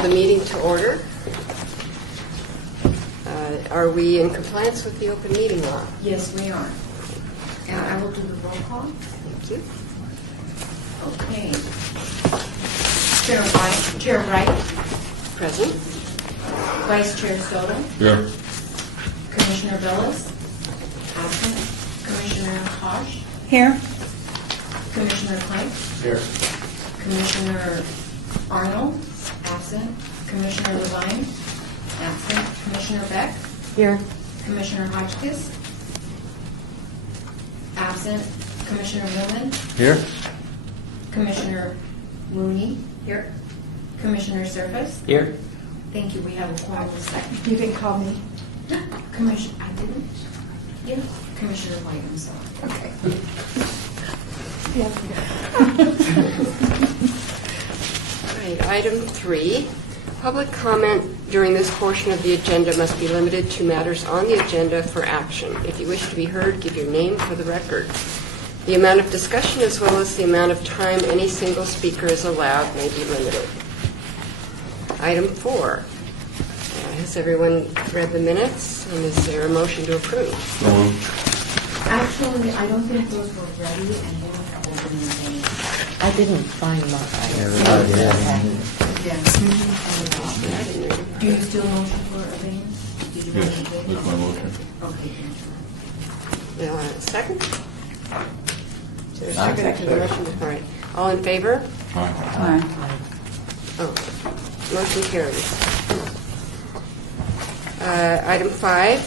call the meeting to order. Are we in compliance with the open meeting law? Yes, we are. And I will do the roll call. Thank you. Okay. Chair Wright. Present. Vice Chair Soto. Here. Commissioner Billis. Absent. Commissioner Hodge. Here. Commissioner Plank. Here. Commissioner Arnold. Absent. Commissioner Levine. Absent. Commissioner Beck. Here. Commissioner Hotchkiss. Absent. Commissioner Newman. Here. Commissioner Rooney. Here. Commissioner Surface. Here. Thank you. We have a quiet second. You didn't call me. Commissioner, I didn't? Yeah. Commissioner White, I'm sorry. Okay. All right, item 3. Public comment during this portion of the agenda must be limited to matters on the agenda for action. If you wish to be heard, give your name for the record. The amount of discussion as well as the amount of time any single speaker is allowed may be limited. Item 4. Has everyone read the minutes? And is there a motion to approve? Actually, I don't think those were ready and they were open in I didn't find my. Everybody had it. Yeah. I didn't read them. Do you still motion for a variance? Did you Yes, motion for it? that's my motion. Okay, thank you. Now, second? Is there a Aye. second to the motion? All right. All in favor? Aye. Oh, motion carries. Item 5,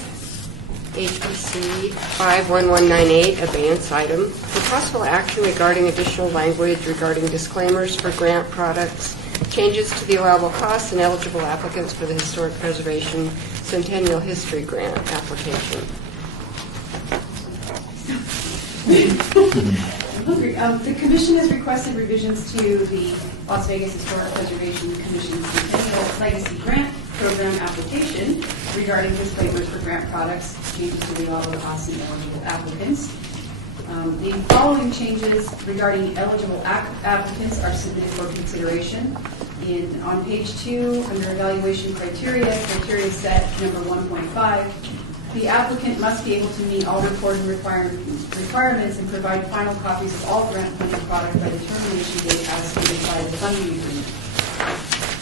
HPC 51198, abeyance item. For possible action regarding additional language regarding disclaimers for grant products, changes to the allowable costs and eligible applicants for the Historic Preservation Centennial History Grant application. The Commission has requested revisions to the Las Vegas Historic Preservation Commission's Centennial Legacy Grant Program application regarding disclaimers for grant products, changes to the allowable costs and eligible applicants. The following changes regarding eligible applicants are submitted for consideration. On page 2, under evaluation criteria set number 1.5, the applicant must be able to meet all reporting requirements and provide final copies of all grant funding product by the termination date as stated by the funding agreement.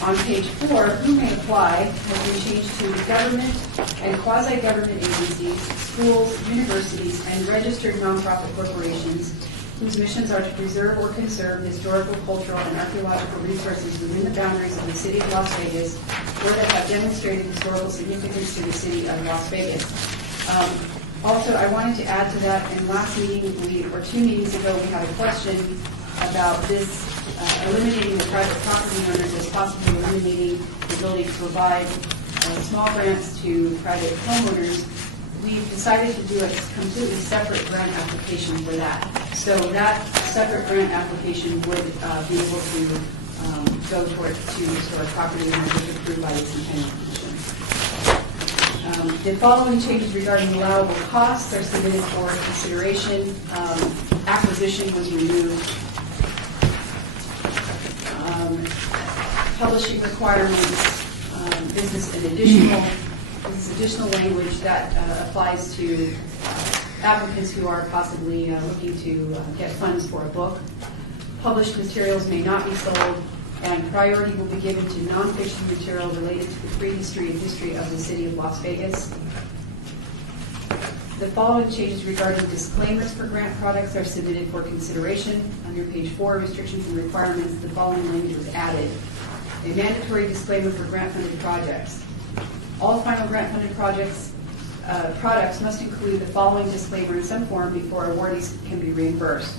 On page 4, who may apply has been changed to government and quasi-government agencies, schools, universities, and registered nonprofit corporations whose missions are to preserve or conserve historical, cultural, and archaeological resources within the boundaries of the city of Las Vegas or that have demonstrated historical significance to the city of Las Vegas. Also, I wanted to add to that, in last meeting, or 2 meetings ago, we had a question about this eliminating the private property owners as possibly eliminating the ability to provide small grants to private homeowners. We've decided to do a completely separate grant application for that. So that separate grant application would be able to go toward to historic property owners if approved by the Centennial Commission. The following changes regarding allowable costs are submitted for consideration. Acquisition was removed. Publishing requirements, this is additional language that applies to applicants who are possibly looking to get funds for a book. Published materials may not be sold, and priority will be given to nonfiction material related to the prehistory and history of the city of Las Vegas. The following changes regarding disclaimers for grant products are submitted for consideration. Under page 4, restrictions and requirements, the following language was added. A mandatory disclaimer for grant-funded projects. All final grant-funded products must include the following disclaimer in some form before awardees can be reimbursed.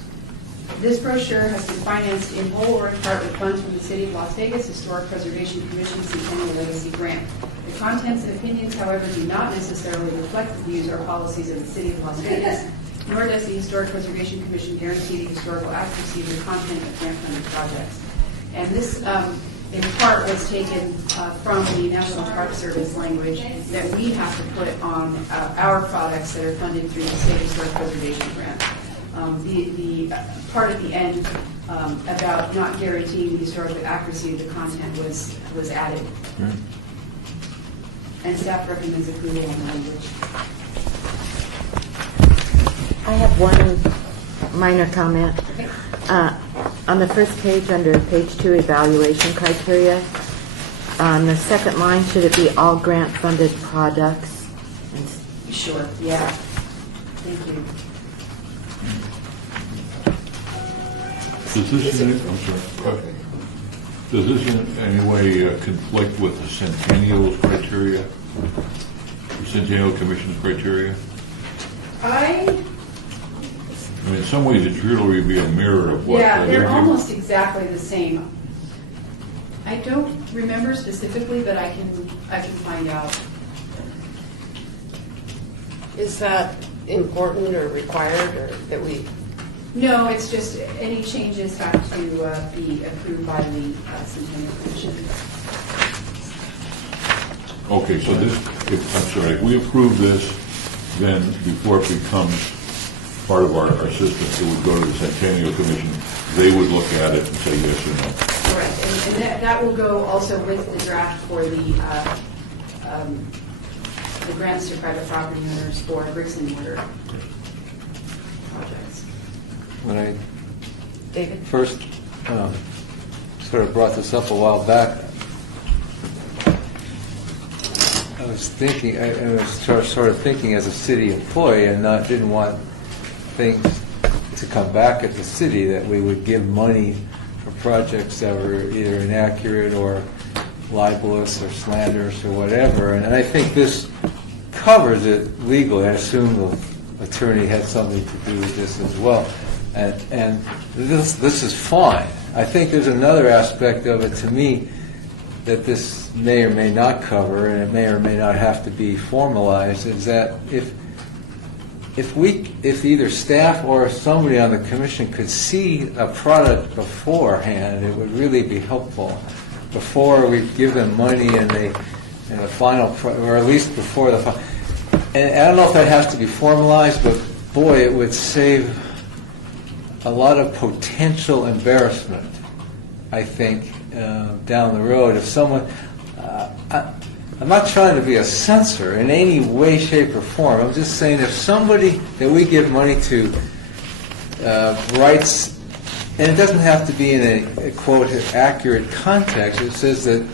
This brochure has been financed in whole or in part with funds from the City of Las Vegas Historic Preservation Commission Centennial Legacy Grant. The contents and opinions, however, do not necessarily reflect the views or policies of the City of Las Vegas, nor does the Historic Preservation Commission guarantee the historical accuracy of the content of grant-funded projects. And this, in part, was taken from the National Park Service language that we have to put on our products that are funded through the State Historic Preservation Grant. The part at the end about not guaranteeing the historical accuracy of the content was added. And staff recommends approval on the language. I have one minor comment. Okay. On the first page, under page 2, evaluation criteria, on the second line, should it be all grant-funded products? Sure, yeah. Thank you. Does this in any way conflict with the Centennial criteria? The Centennial Commission's criteria? I mean, in some ways, it should really be a mirror of what. Yeah, they're almost exactly the same. I don't remember specifically, but I can find out. Is that important or required, or that we? No, it's just any changes have to be approved by the Centennial Commission. Okay, so this, if we approve this, then before it becomes part of our system, it would go to the Centennial Commission. They would look at it and say yes or no. Correct, and that will go also with the draft for the grants to private property owners for bricks and mortar projects. When I David? first sort of brought this up a while back, I was thinking, I was sort of thinking as a city employee, and didn't want things to come back at the city, that we would give money for projects that were either inaccurate or libelous or slanderous or whatever. And I think this covers it legally. I assume the attorney had something to do with this as well. And this is fine. I think there's another aspect of it to me that this may or may not cover, and it may or may not have to be formalized, is that if either staff or somebody on the commission could see a product beforehand, it would really be helpful. Before we give them money and the final, or at least before the final. And I don't know if that has to be formalized, but boy, it would save a lot of potential embarrassment, I think, down the road. If someone, I'm not trying to be a censor in any way, shape, or form. I'm just saying if somebody that we give money to writes, and it doesn't have to be in a quote accurate context. It says that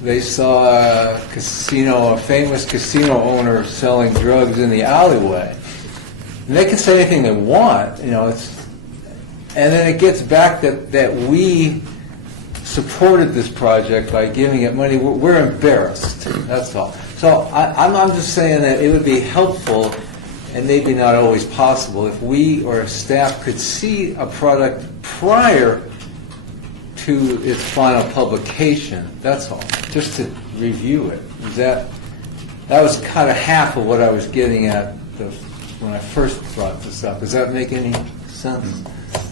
they saw a famous casino owner selling drugs in the alleyway. And they can say anything they want, and then it gets back that we supported this project by giving it money. We're embarrassed. That's all. So I'm just saying that it would be helpful, and maybe not always possible, if we or staff could see a product prior to its final publication. That's all. Just to review it. That was kind of half of what I was getting at when I first brought this up. Does that make any sense?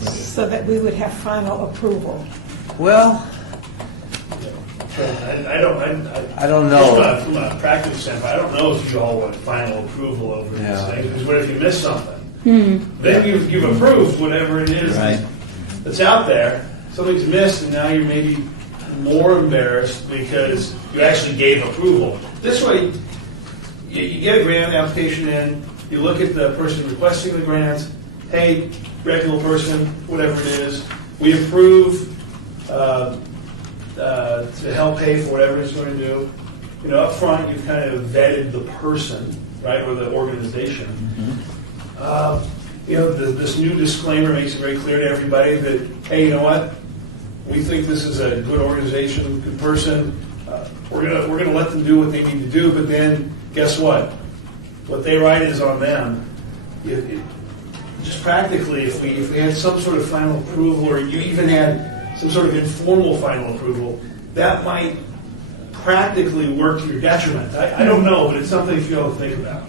So that we would have final approval. Well, I don't know. Just from a practical standpoint, I don't know if you all want final approval over these things, because what if you miss something? Then you've approved whatever it is that's out there. Something's missed, and now you're maybe more embarrassed because you actually gave approval. This way, you get a grant application in, you look at the person requesting the grant, hey, reputable person, whatever it is, we approve to help pay for whatever it's going to do. Up front, you've kind of vetted the person, right, or the organization. This new disclaimer makes it very clear to everybody that, hey, you know what? We think this is a good organization, good person. We're gonna let them do what they need to do, but then guess what? What they write is on them. Just practically, if we had some sort of final approval, or you even had some sort of informal final approval, that might practically work to your detriment. I don't know, but it's something for you all to think about.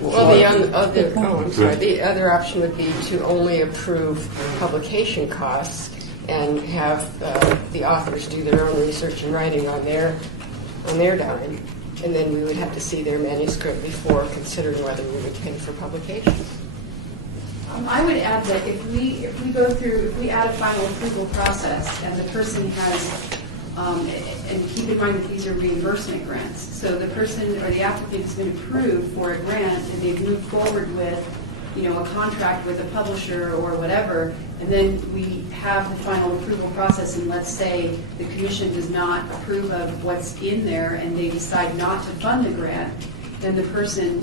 Well, the other option would be to only approve publication costs and have the authors do their own research and writing on their dime, and then we would have to see their manuscript before considering whether we would pay for publication. I would add that if we go through, if we add a final approval process and the person has, and keep in mind that these are reimbursement grants, so the person or the applicant has been approved for a grant and they've moved forward with, a contract with a publisher or whatever, and then we have the final approval process, and let's say the commission does not approve of what's in there and they decide not to fund the grant, then the person,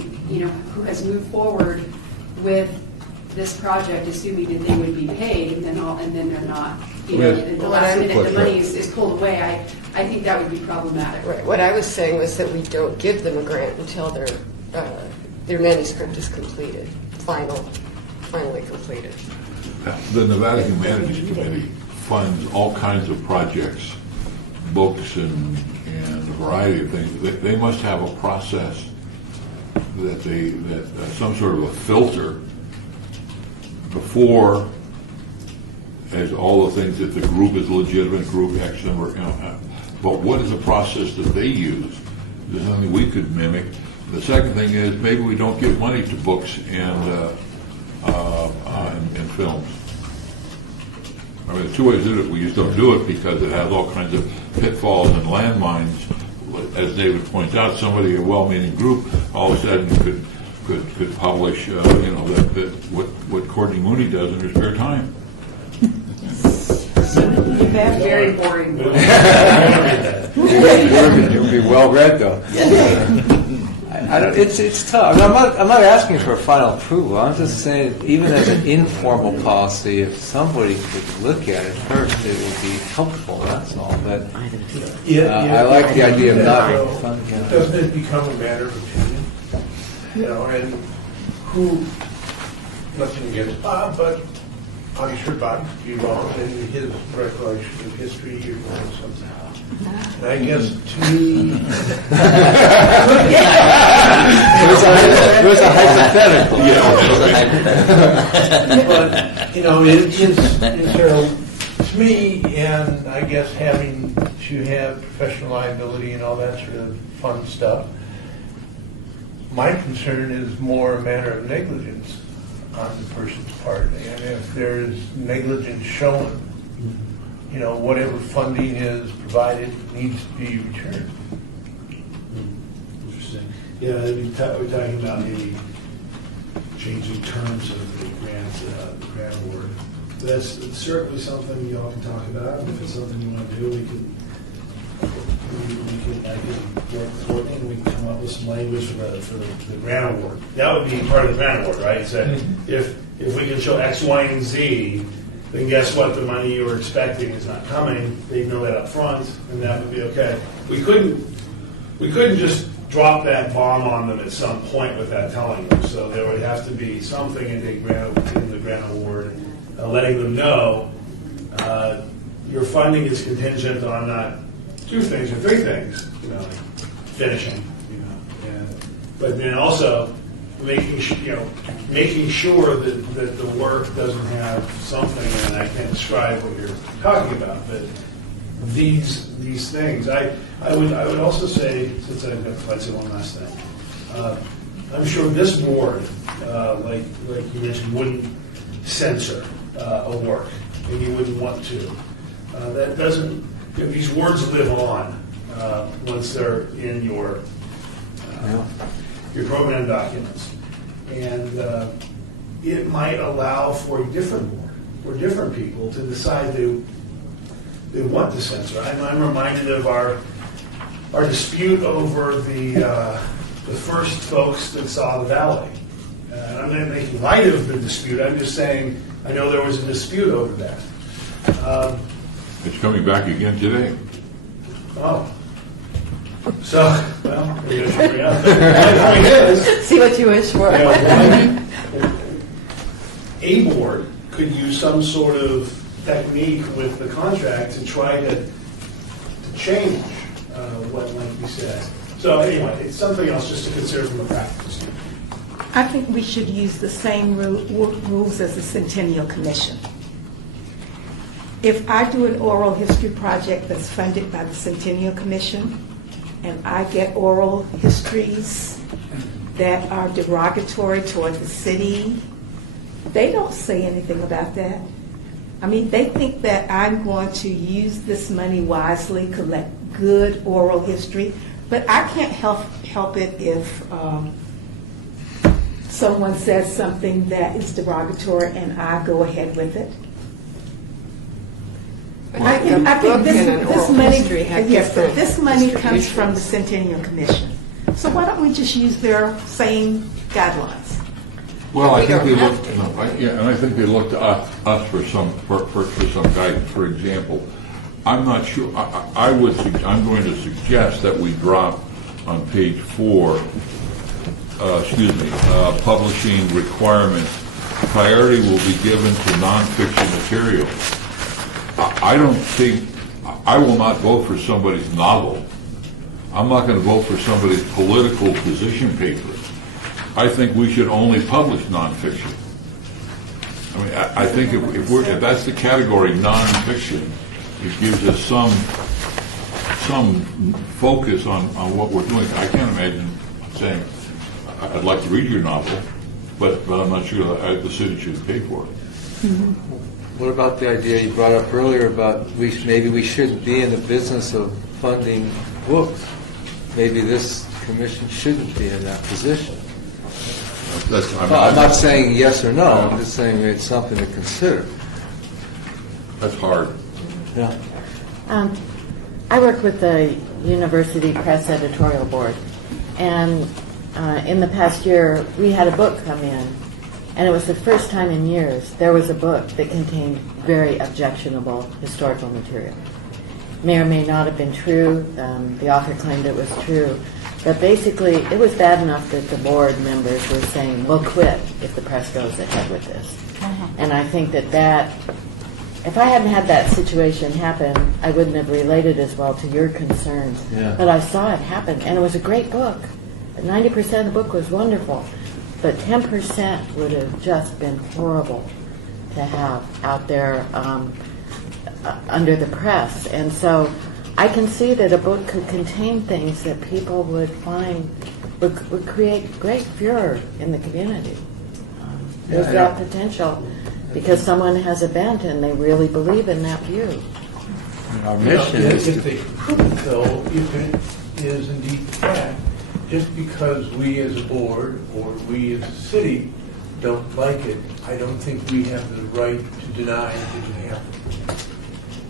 who has moved forward with this project, assuming that they would be paid, and then they're not, at the last minute the money is pulled away, I think that would be problematic. Right. What I was saying was that we don't give them a grant until their manuscript is completed, finally completed. The Nevada Humanities Committee funds all kinds of projects, books and a variety of things. They must have a process that some sort of a filter before, as all the things that the group is legitimate, group X number, but what is the process that they use? Is there something we could mimic? The second thing is maybe we don't give money to books and films. I mean, there's two ways to do it. We just don't do it because it has all kinds of pitfalls and landmines. As David points out, somebody, a well-meaning group, all of a sudden could publish, what Courtney Mooney does in her spare time. Very boring. It would be well read, though. I don't. It's tough. I mean, I'm not asking for a final approval. I'm just saying, even as an informal policy, if somebody could look at it first, it would be helpful. That's all. But I like the idea of not funding it. Doesn't it become a matter of opinion? And who, nothing against Bob, but I'm sure Bob could be wrong in his recollection of history or something. And I guess to me, it was a hypothetical. But to me, and I guess having to have professional liability and all that sort of fun stuff, my concern is more a matter of negligence on the person's part. And if there's negligence shown, whatever funding is provided needs to be returned. Interesting. Yeah, we're talking about maybe changing terms of the grant award. That's certainly something you all can talk about. And if it's something you want to do, I can work and we can come up with some language for the grant award. That would be part of the grant award, right? So if we can show X, Y, and Z, then guess what? The money you were expecting is not coming. They know that up front, and that would be okay. We couldn't just drop that bomb on them at some point without telling them. So there would have to be something in the grant award, letting them know your funding is contingent on not 2 things or 3 things, like finishing, but then also making sure that the work doesn't have something, and I can't describe what you're talking about, but these things. I would also say, since I'd say one last thing, I'm sure this board, like you mentioned, wouldn't censor a work, and you wouldn't want to. That doesn't. These words live on once they're in your program documents, and it might allow for a different board or different people to decide they want to censor. I'm reminded of our dispute over the first folks that saw the ballet. I'm not making light of the dispute. I'm just saying I know there was a dispute over that. It's coming back again today. Oh. So, well, we're going to figure it out. My point is, See what you wish for. A board could use some sort of technique with the contract to try to change what might be said. So anyway, it's something else just to consider from a practical standpoint. I think we should use the same rules as the Centennial Commission. If I do an oral history project that's funded by the Centennial Commission, and I get oral histories that are derogatory toward the city They don't say anything about that. I mean, they think that I'm going to use this money wisely, collect good oral history, but I can't help it if someone says something that is derogatory and I go ahead with it. I think this money, yes, but this money comes from the Centennial Commission. So why don't we just use their same guidelines? Well, I We think don't they have look, yeah, and I think they look to us for some guidance. For example, I'm not sure, I'm going to suggest that we drop on page 4, publishing requirements, priority will be given to nonfiction material. I don't think, I will not vote for somebody's novel. I'm not going to vote for somebody's political position paper. I think we should only publish nonfiction. I mean, I think if that's the category, nonfiction, it gives us some focus on what we're doing. I can't imagine saying, I'd like to read your novel, but I'm not sure that the city should pay for it. Mm-hmm. What about the idea you brought up earlier about maybe we shouldn't be in the business of funding books? Maybe this commission shouldn't be in that position. I'm not saying yes or no. I'm just saying it's something to consider. That's hard. Yeah. I work with the University Press Editorial Board, and in the past year, we had a book come in, and it was the first time in years there was a book that contained very objectionable historical material. May or may not have been true. The author claimed it was true. But basically, it was bad enough that the board members were saying, we'll quit if the press goes ahead with this. And I think that if I hadn't had that situation happen, I wouldn't have related as well to your concerns. Yeah. But I saw it happen, and it was a great book. 90% of the book was wonderful, but 10% would have just been horrible to have out there under the press. And so I can see that a book could contain things that people would find would create great furor in the community. There's that potential because someone has a bent and they really believe in that view. Our mission is if they prove it, though, if it is indeed fact, just because we as a board or we as a city don't like it, I don't think we have the right to deny it didn't happen.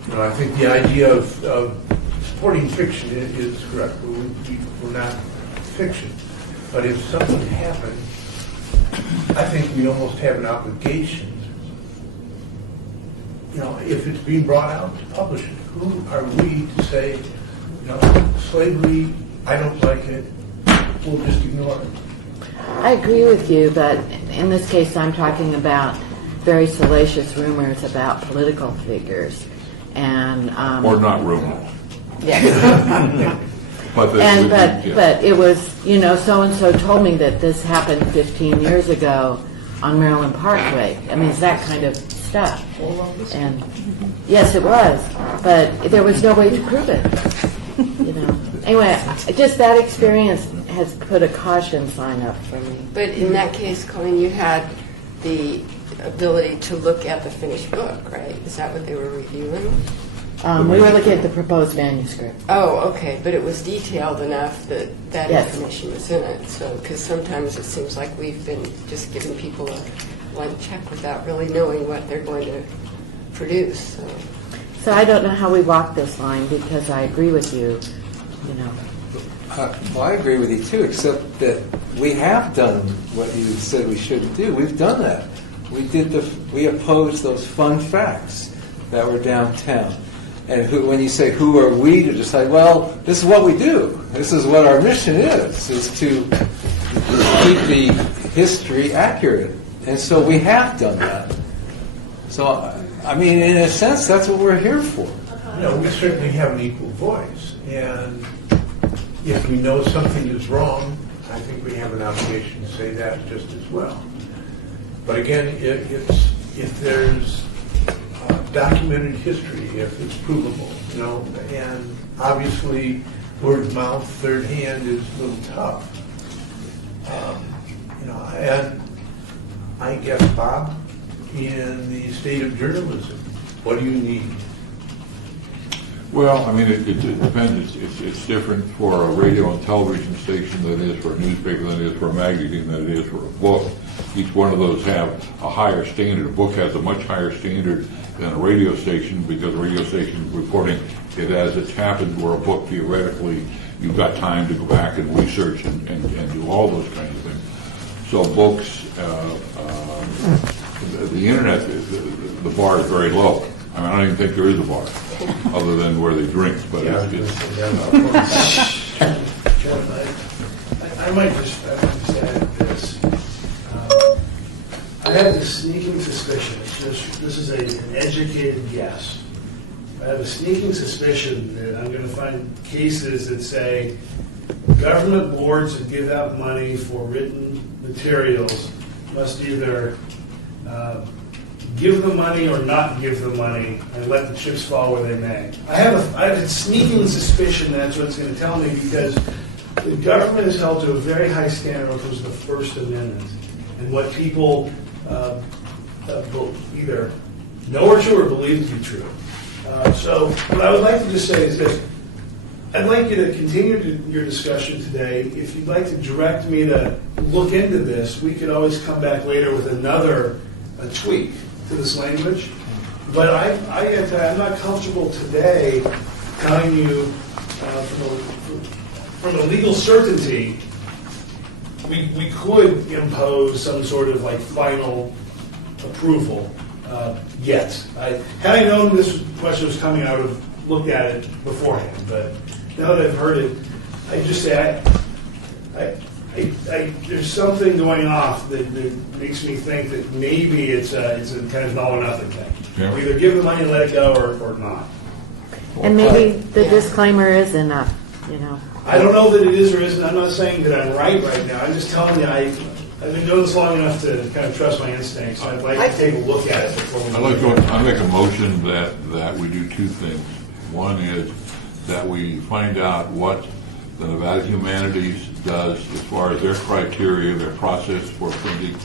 You know, I think the idea of supporting fiction is correct. We're not fiction. But if something happened, I think we almost have an obligation. You know, if it's being brought out to publish it, who are we to say, you know, slavery, I don't like it, we'll just ignore it? I agree with you, but in this case I'm talking about very salacious rumors about political figures. And Or not rumors. yes. But But it was, you know, so-and-so told me that this happened 15 years ago on Maryland Parkway. I mean, it's that kind of stuff. And yes, it was, but there was no way to prove it. You know. Anyway, just that experience has put a caution sign up for me. But in that case, Colleen, you had the ability to look at the finished book, right? Is that what they were reviewing? We were looking at the proposed manuscript. Oh, okay, but it was detailed enough that that Yes. information was in it. So, because sometimes it seems like we've been just giving people a blank check without really knowing what they're going to produce. So I don't know how we walk this line because I agree with you, you know. Well, I agree with you too, except that we have done what you said we shouldn't do. We've done that. We opposed those fun facts that were downtown. And when you say, who are we to decide? Well, this is what we do. This is what our mission is to keep the history accurate. And so we have done that. So, I mean, in a sense, that's what we're here for. You know, we certainly have an equal voice. And if we know something is wrong, I think we have an obligation to say that just as well. But again, if there's documented history, if it's provable, you know, and obviously word of mouth, third hand is a little tough. You know, and I guess, Bob, in the state of journalism? What do you need? Well, I mean, it depends. It's different for a radio and television station than it is for a newspaper, than it is for a magazine, than it is for a book. Each one of those have a higher standard. A book has a much higher standard than a radio station because a radio station is reporting it as it's happened, where a book, theoretically, you've got time to go back and research and do all those kinds of things. So books, the internet, the bar is very low. I mean, I don't even think there is a bar, other than where they drink, but it's I might just add this. I have this sneaking suspicion, this is an educated guess. I have a sneaking suspicion that I'm going to find cases that say government boards that give out money for written materials must either give the money or not give the money and let the chips fall where they may. I have a sneaking suspicion that's what it's going to tell me, because the government is held to a very high standard when it comes to the First Amendment and what people either know are true or believe to be true. So what I would like to just say is this. I'd like you to continue your discussion today. If you'd like to direct me to look into this, we could always come back later with another tweak to this language. But I'm not comfortable today telling you from a legal certainty we could impose some sort of like final approval yet. Had I known this question was coming, I would have looked at it beforehand. But now that I've heard it, I just say there's something going off that makes me think that maybe it's a kind of all or nothing thing. Yeah. We either give the money and let it go or not. And maybe the disclaimer is enough, you know. I don't know that it is or isn't. I'm not saying that I'm right now. I'm just telling you I've been doing this long enough to kind of trust my instincts. I'd like to take a look at it before we I make a motion that we do two things. One is that we find out what the Nevada Humanities does as far as their criteria, their process for printing,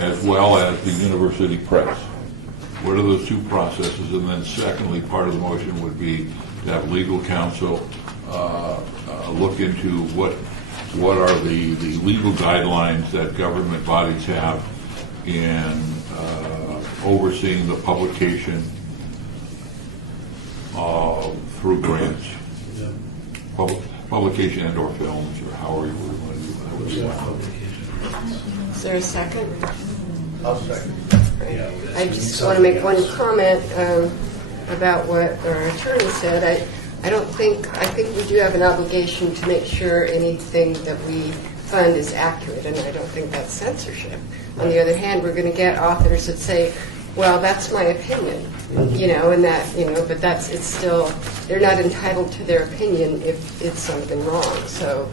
as well as the university press. What are those two processes? And then secondly, part of the motion would be to have legal counsel look into what are the legal guidelines that government bodies have in overseeing the publication through grants, publication and or films, or however you want to do that. Is there a second? I'll second. I just want to make one comment about what our attorney said. I think we do have an obligation to make sure anything that we fund is accurate, and I don't think that's censorship. On the other hand, we're going to get authors that say, well, that's my opinion, and that, but it's still, they're not entitled to their opinion if it's something wrong. So,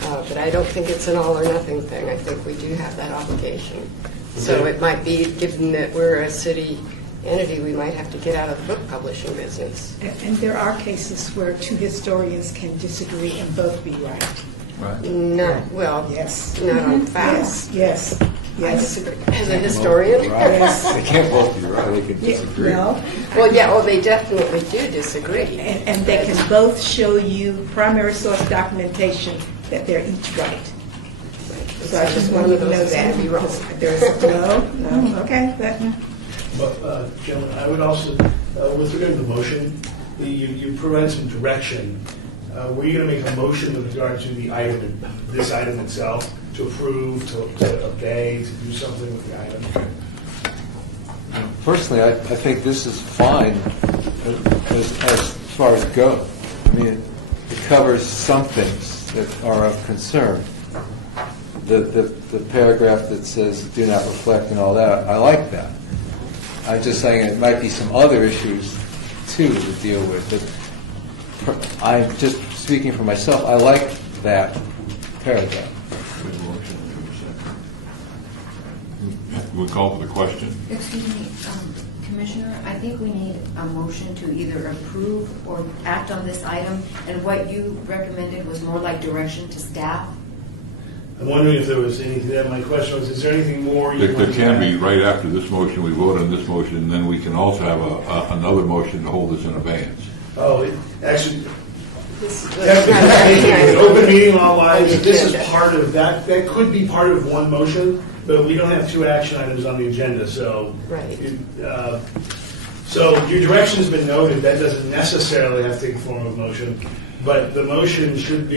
but I don't think it's an all or nothing thing. I think we do have that obligation. So it might be, given that we're a city entity, we might have to get out of the book publishing business. And there are cases where two historians can disagree and both be right. Not, well, Yes. not on facts. Yes. I disagree. As a historian? Yes. They can't both be right, they can disagree. No. Well, yeah, they definitely do disagree. And they can both show you primary source documentation that they're each right. So I just want you to know that. Be wrong. There's no, okay. But, gentlemen, I would also, with regard to the motion, you provide some direction. Were you going to make a motion with regard to the item, this item itself, to approve, to obey, to do something with the item? Personally, I think this is fine as far as goes. I mean, it covers some things that are of concern. The paragraph that says do not reflect and all that, I like that. I'm just saying it might be some other issues too to deal with. But I'm just speaking for myself. I like that paragraph. We call for the question. Excuse me, Commissioner, I think we need a motion to either approve or act on this item, and what you recommended was more like direction to staff. I'm wondering if there was anything, that my question was, is there anything more? you There want to can add? be, right after this motion, we vote on this motion, and then we can also have another motion to hold this in abeyance. Oh, actually, This was that's not an open meeting law On wise, the this is agenda. part of that, that could be part of one motion, but we don't have two action items on the agenda, so. Right. So your direction has been noted, that doesn't necessarily have to take the form of a motion, but the motion should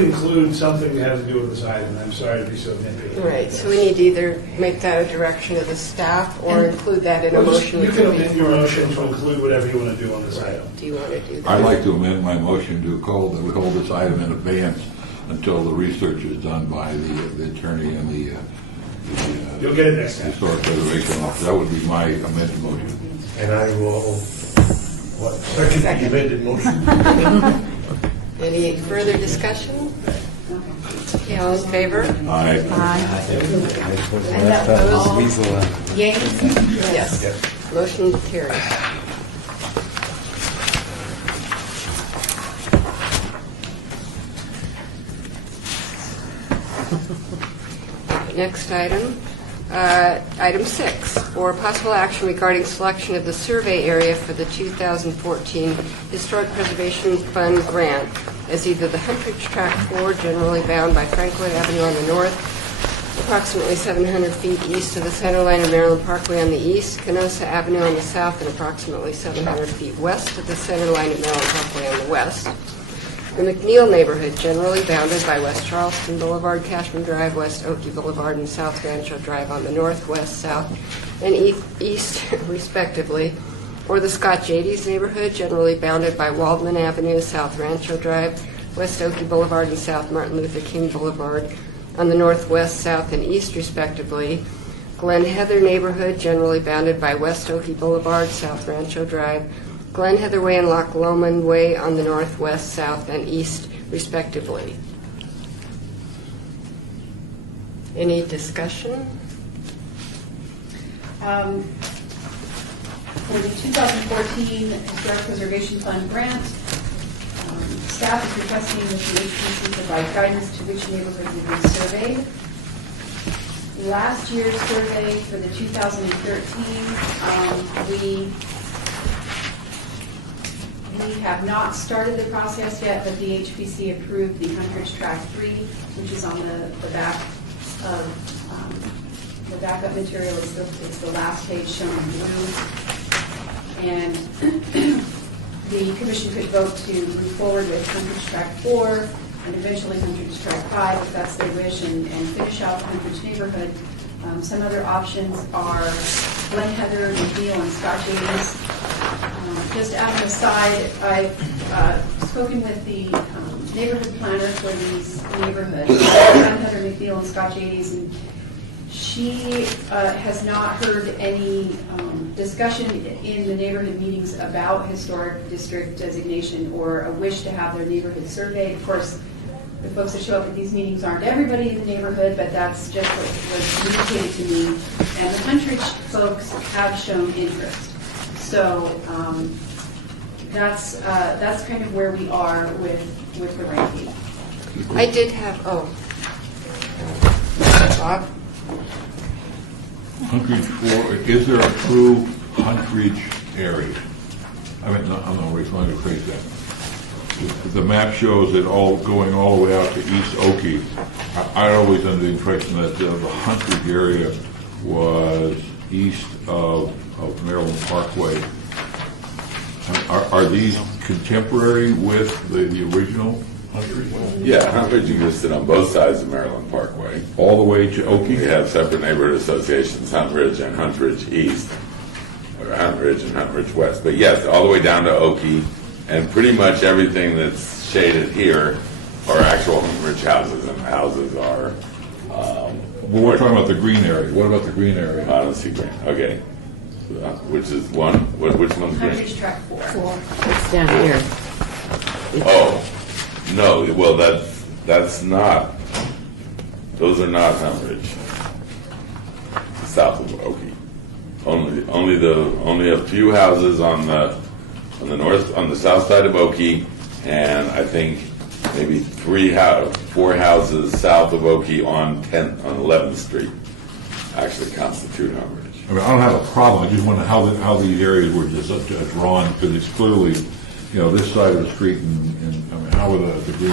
include something that has to do with this item. I'm sorry to be so nitpicky. Right, so we need to either make that a direction of the staff or include that in a Well, just- motion. You can amend your motion to include whatever you want to do on this item. Do you want to do that? I'd like to amend my motion to call that we hold this item in abeyance until the research is done by the attorney and the You'll get it next time. Historic Preservation Office. That would be my amended motion. And I will, second the amended motion. Any further discussion? Okay, all in favor? Aye. And that was all yay? Yes. Motion carries. Next item, item 6, for possible action regarding selection of the survey area for the 2014 Historic Preservation Fund grant as either the Huntridge Tract 4, generally bound by Franklin Avenue on the north, approximately 700 feet east of the center line of Maryland Parkway on the east, Canosa Avenue on the south, and approximately 700 feet west of the center line of Maryland Parkway on the west. The McNeil neighborhood, generally bounded by West Charleston Boulevard, Cashman Drive, West Oakey Boulevard, and South Rancho Drive on the north, west, south, and east, respectively. Or the Scott Jades neighborhood, generally bounded by Waldman Avenue, South Rancho Drive, West Oakey Boulevard, and South Martin Luther King Boulevard on the northwest, south, and east, respectively. Glen Heather neighborhood, generally bounded by West Oakey Boulevard, South Rancho Drive, Glen Heather Way and Loch Lomond Way on the northwest, south, and east, respectively. Any discussion? For the 2014 Historic Preservation Fund grant, staff is requesting that the HPC provide guidance to which neighborhoods will be surveyed. Last year's survey for the 2013, we have not started the process yet, but the HPC approved the Huntridge Tract 3, which is on the back of the backup material. It's the last page shown in blue. And the commission could vote to move forward with Huntridge Tract 4 and eventually Huntridge Tract 5 if that's their wish, and finish out the Huntridge neighborhood. Some other options are Glen Heather, McNeil, and Scott Jades. Just as an aside, I've spoken with the neighborhood planner for these neighborhoods, Glen Heather, McNeil, and Scott Jades, and she has not heard any discussion in the neighborhood meetings about historic district designation or a wish to have their neighborhood surveyed. Of course, the folks that show up at these meetings aren't everybody in the neighborhood, but that's just what was communicated to me. And the Huntridge folks have shown interest. So that's kind of where we are with the ranking. I did have, Bob? Huntridge 4, is there a true Huntridge area? I mean, I'm not really trying to phrase that. The map shows it all going all the way out to East Oakey. I always under the impression that the Huntridge area was east of Maryland Parkway. Are these contemporary with the original Huntridge? Yeah, Huntridge existed on both sides of Maryland Parkway. All the way to Oakey? We have separate neighborhood associations, Huntridge and Huntridge East, or Huntridge and Huntridge West. But yes, all the way down to Oakey, and pretty much everything that's shaded here are actual Huntridge houses, and the houses are... Well, we're talking about the green area. What about the green area? I don't see green. Okay. Which is one? Which one's green? Huntridge Tract 4. It's down here. Oh, no. Well, that's not. Those are not Huntridge. South of Oakey. Only a few houses on the north, on the south side of Oakey, and I think maybe four houses south of Oki on 11th Street actually constitute Humbridge. I mean, I don't have a problem, I just wonder how these areas were just drawn, because it's clearly, this side of the street, and I mean, how are the green?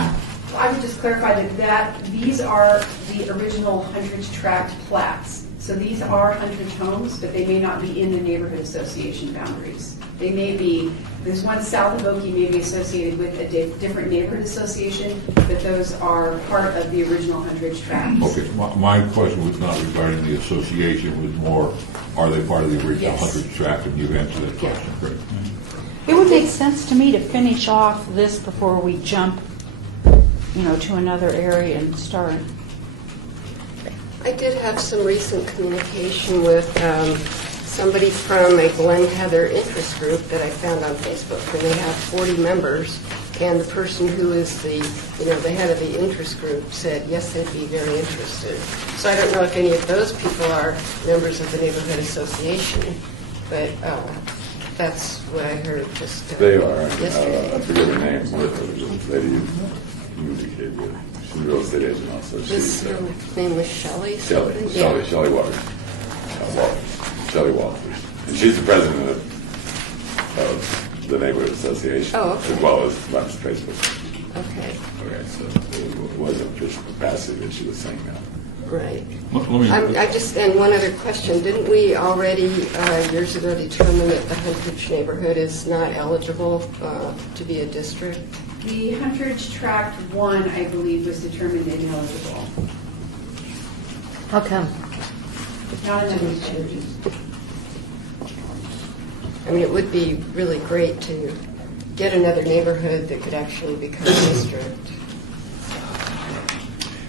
I would just clarify that these are the original Huntridge Tract plats. So these are Huntridge homes, but they may not be in the neighborhood association boundaries. They may be, there's one south of Oki may be associated with a different neighborhood association, but those are part of the original Huntridge Tract. Okay, my question was not regarding the association, it was more, are they part of the original Yes. Huntridge Tract, and you've answered that question, great. It would make sense to me to finish off this before we jump, to another area and start. I did have some recent communication with somebody from a Glen Heather interest group that I found on Facebook, and they have 40 members, and the person who is the head of the interest group said, yes, they'd be very interested. So I don't know if any of those people are members of the neighborhood association, but that's what I heard just They are. yesterday. I forget her name. The lady you indicated. She's a real estate agent also. This She's her name was Shelley? Shelley Yeah. Waters. Shelley Walters. And she's the president of the neighborhood association. Oh, okay. As well as runs Facebook. Okay, Okay, so it wasn't official capacity that she was saying that. right. Let me, And one other question, didn't we already years ago determine that the Huntridge neighborhood is not eligible to be a district? The Huntridge Tract 1, I believe, was determined ineligible. How come? Not in these changes. I mean, it would be really great to get another neighborhood that could actually become a district.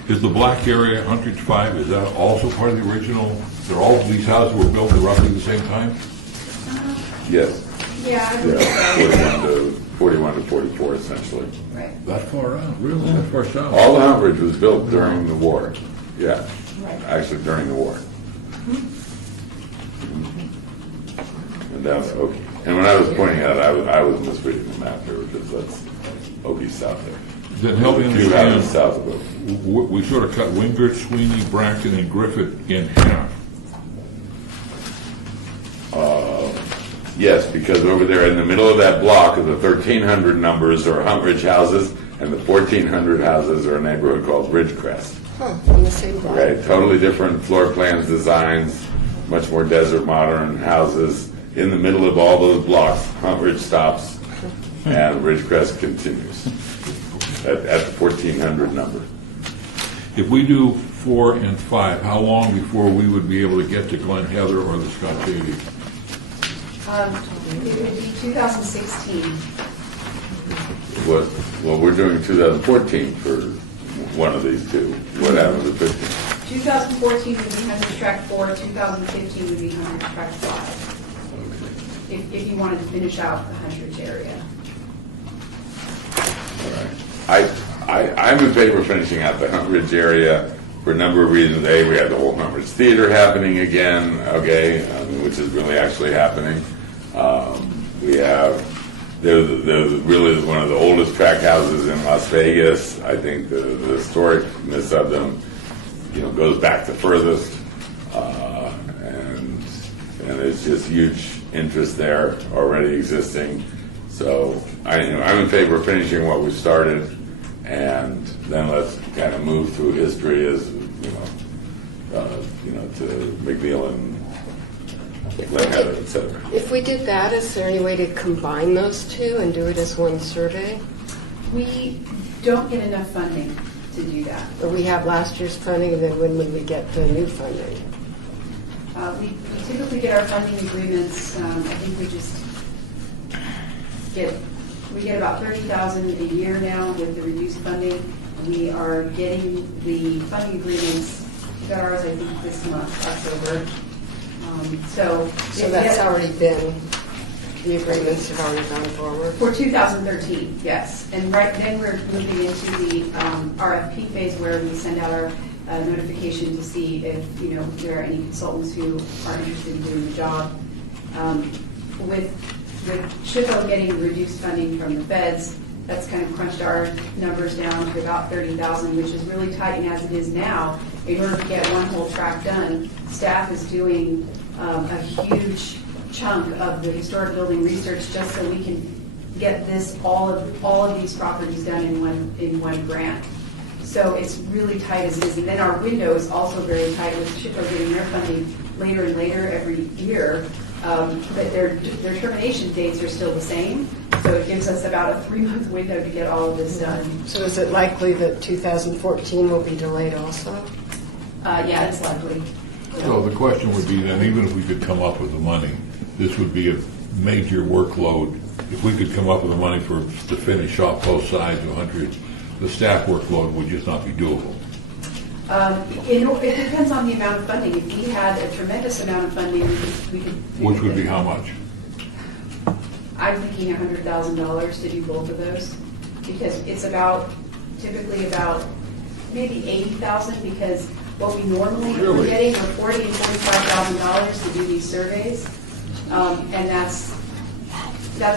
is the black area, Huntridge 5, is that also part of the original? All these houses were built at roughly the same time? Yes. Yeah, I believe so. Yeah, 41 to 44 essentially. Right. That far out, really? That far south? All the Humbridge was built during the war. Yeah. Right. Actually during the war. And down to Oki. And when I was pointing out, I was misreading the map there because that's Oki's south there. Then help me A few houses understand, south of Oki. we sort of cut Wingert, Sweeney, Bracken, and Griffith in half. Yes, because over there in the middle of that block of the 1,300 numbers are Huntridge houses, and the 1,400 houses are a neighborhood called Ridgecrest. Huh, in the same block. Okay, totally different floor plans, designs, much more desert modern houses. In the middle of all those blocks, Huntridge stops, and Ridgecrest continues at the 1,400 number. If we do 4 and 5, how long before we would be able to get to Glen Heather or the Scott Shady? It would be 2016. Well, we're doing 2014 for one of these two. What happened to 15? 2014 would be Huntridge Tract 4, 2015 would be Huntridge Tract 5. If you wanted to finish out the Huntridge area. All right. I'm in favor of finishing out the Huntridge area for a number of reasons. A, we have the whole Huntridge Theater happening again, okay, which is really actually happening. We have, there's really one of the oldest track houses in Las Vegas. I think the historicness of them, goes back the furthest, and there's just huge interest there already existing. So I'm in favor of finishing what we started, and then let's kind of move through history as to McNeil and Glen Heather, et cetera. If we did that, is there any way to combine those two and do it as one survey? We don't get enough funding to do that. Or we have last year's funding, and then when would we get the new funding? We typically get our funding agreements, I think we get about $30,000 a year now with the reduced funding. We are getting the funding agreements, we got ours I think this month, October. So that's already been, the agreements have already gone forward? For 2013, yes. And right then we're moving into the RFP phase where we send out our notification to see if there are any consultants who are interested in doing the job. With SHPO getting reduced funding from the feds, That's kind of crunched our numbers down to about 30,000, which is really tight. And as it is now, in order to get one whole track done, staff is doing a huge chunk of the historic building research just so we can get all of these properties done in one grant. So it's really tight as it is. And then our window is also very tight with SHPO getting their funding later and later every year. But their termination dates are still the same. So it gives us about a 3-month window to get all of this done. So is it likely that 2014 will be delayed also? Yeah, it's likely. So the question would be then, even if we could come up with the money, this would be a major workload. If we could come up with the money to finish off both sides of 100, the staff workload would just not be doable. It depends on the amount of funding. If we had a tremendous amount of funding, we could. Which would be how much? I'm thinking $100,000 to do both of those, because it's typically about maybe 80,000, because what we normally are getting are $40,000 and $45,000 to do these surveys, and that's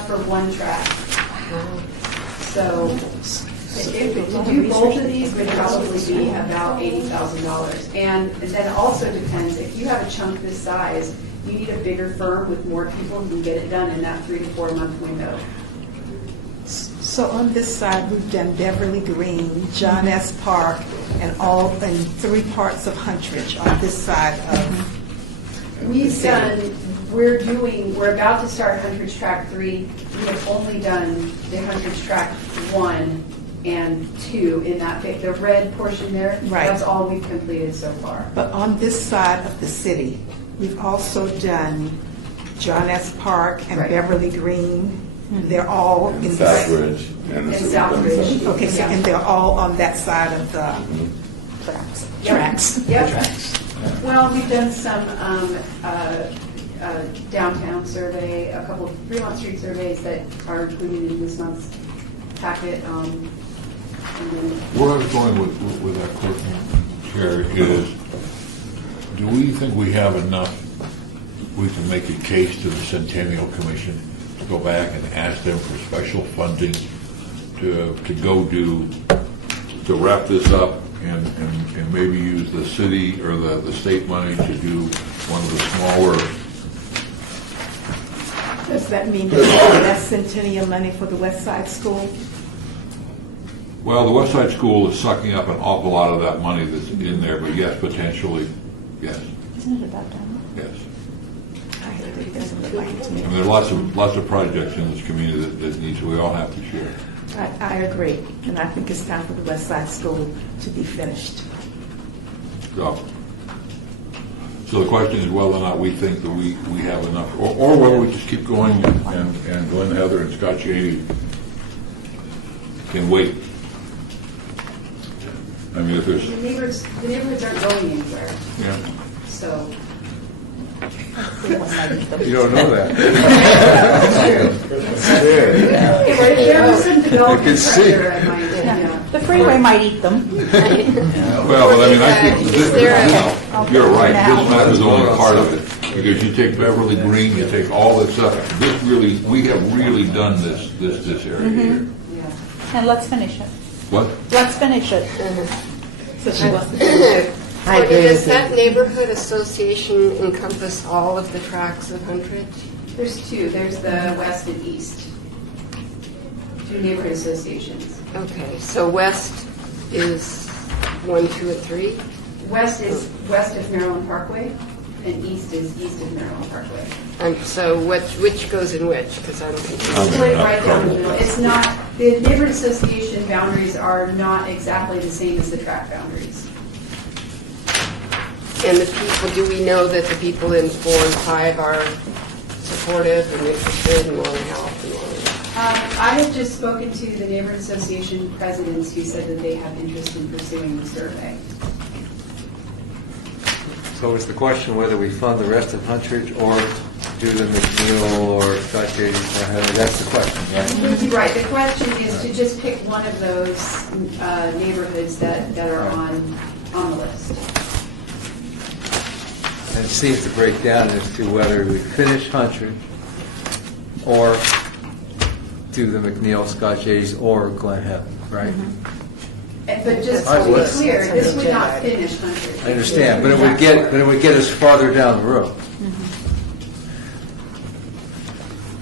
for one track. So to do both of these would probably be about $80,000, and then it also depends if you have a chunk this size. You need a bigger firm with more people who can get it done in that 3 to 4 month window. So on this side, we've done Beverly Green, John S. Park, and 3 parts of Huntridge on this side of We're about to start Huntridge Track 3. We have only done the Huntridge Track 1 and 2 in that the red portion there. Right. That's all we've completed so far. But on this side of the city, we've also done John S. Park and Right. Beverly Green. They're all in Southbridge and the Southbridge. Okay, so, and they're all on that side of the tracks. Yep. Well, we've done some downtown survey, a couple of Fremont Street surveys that are included in this month's packet. Where I was going with that question, Chair, is do we think we have enough, we can make a case to the Centennial Commission to go back and ask them for special funding to wrap this up and maybe use the city or the state money to do one of the smaller. Does that mean that that's Centennial money for the West Side School? Well, the West Side School is sucking up an awful lot of that money that's in there, but yes, potentially, yes. Isn't it about done? Yes. It doesn't look like it to me. And there are lots of projects in this community that needs, we all have to share. I agree, and I think it's time for the West Side School to be finished. So the question is whether or not we think that we have enough, or whether we just keep going and Glenn Heather and Scott Cheney can wait. I mean, if there's... The neighborhoods aren't going anywhere, Yeah. so. You don't know that. If there was some development You can see. pressure, I might, yeah. The freeway might eat them. Well, I mean, I think you're right. This map is only part of it, because you take Beverly Green, you take all this stuff. This really, we have really done this area here. And let's finish it. What? Let's finish it. So she wants to. I agree Does with you. that neighborhood association encompass all of the tracks of Huntridge? There's 2. There's the west and east. 2 neighborhood associations. Okay, so west is 1, 2, and 3? West is west of Maryland Parkway, and east is east of Maryland Parkway. And so which goes in which? Because I'm confused. Split right down the middle. It's not, the neighborhood association boundaries are not exactly the same as the tract boundaries. And the people, do we know that the people in 4 and 5 are supportive and interested and want to help and want to... I have just spoken to the neighborhood association presidents who said that they have interest in pursuing the survey. So it's the question whether we fund the rest of Huntridge or do the McNeil or Scott Cady. That's the question, right? Right, the question is to just pick one of those neighborhoods that are on the list. And it seems to break down as to whether we finish Huntridge or to the McNeil, Scotch A's, or Glen Helen, right? But just All right, to be well, clear, that's this on would the not agenda. finish Huntridge. I understand, but it would get us farther down the road.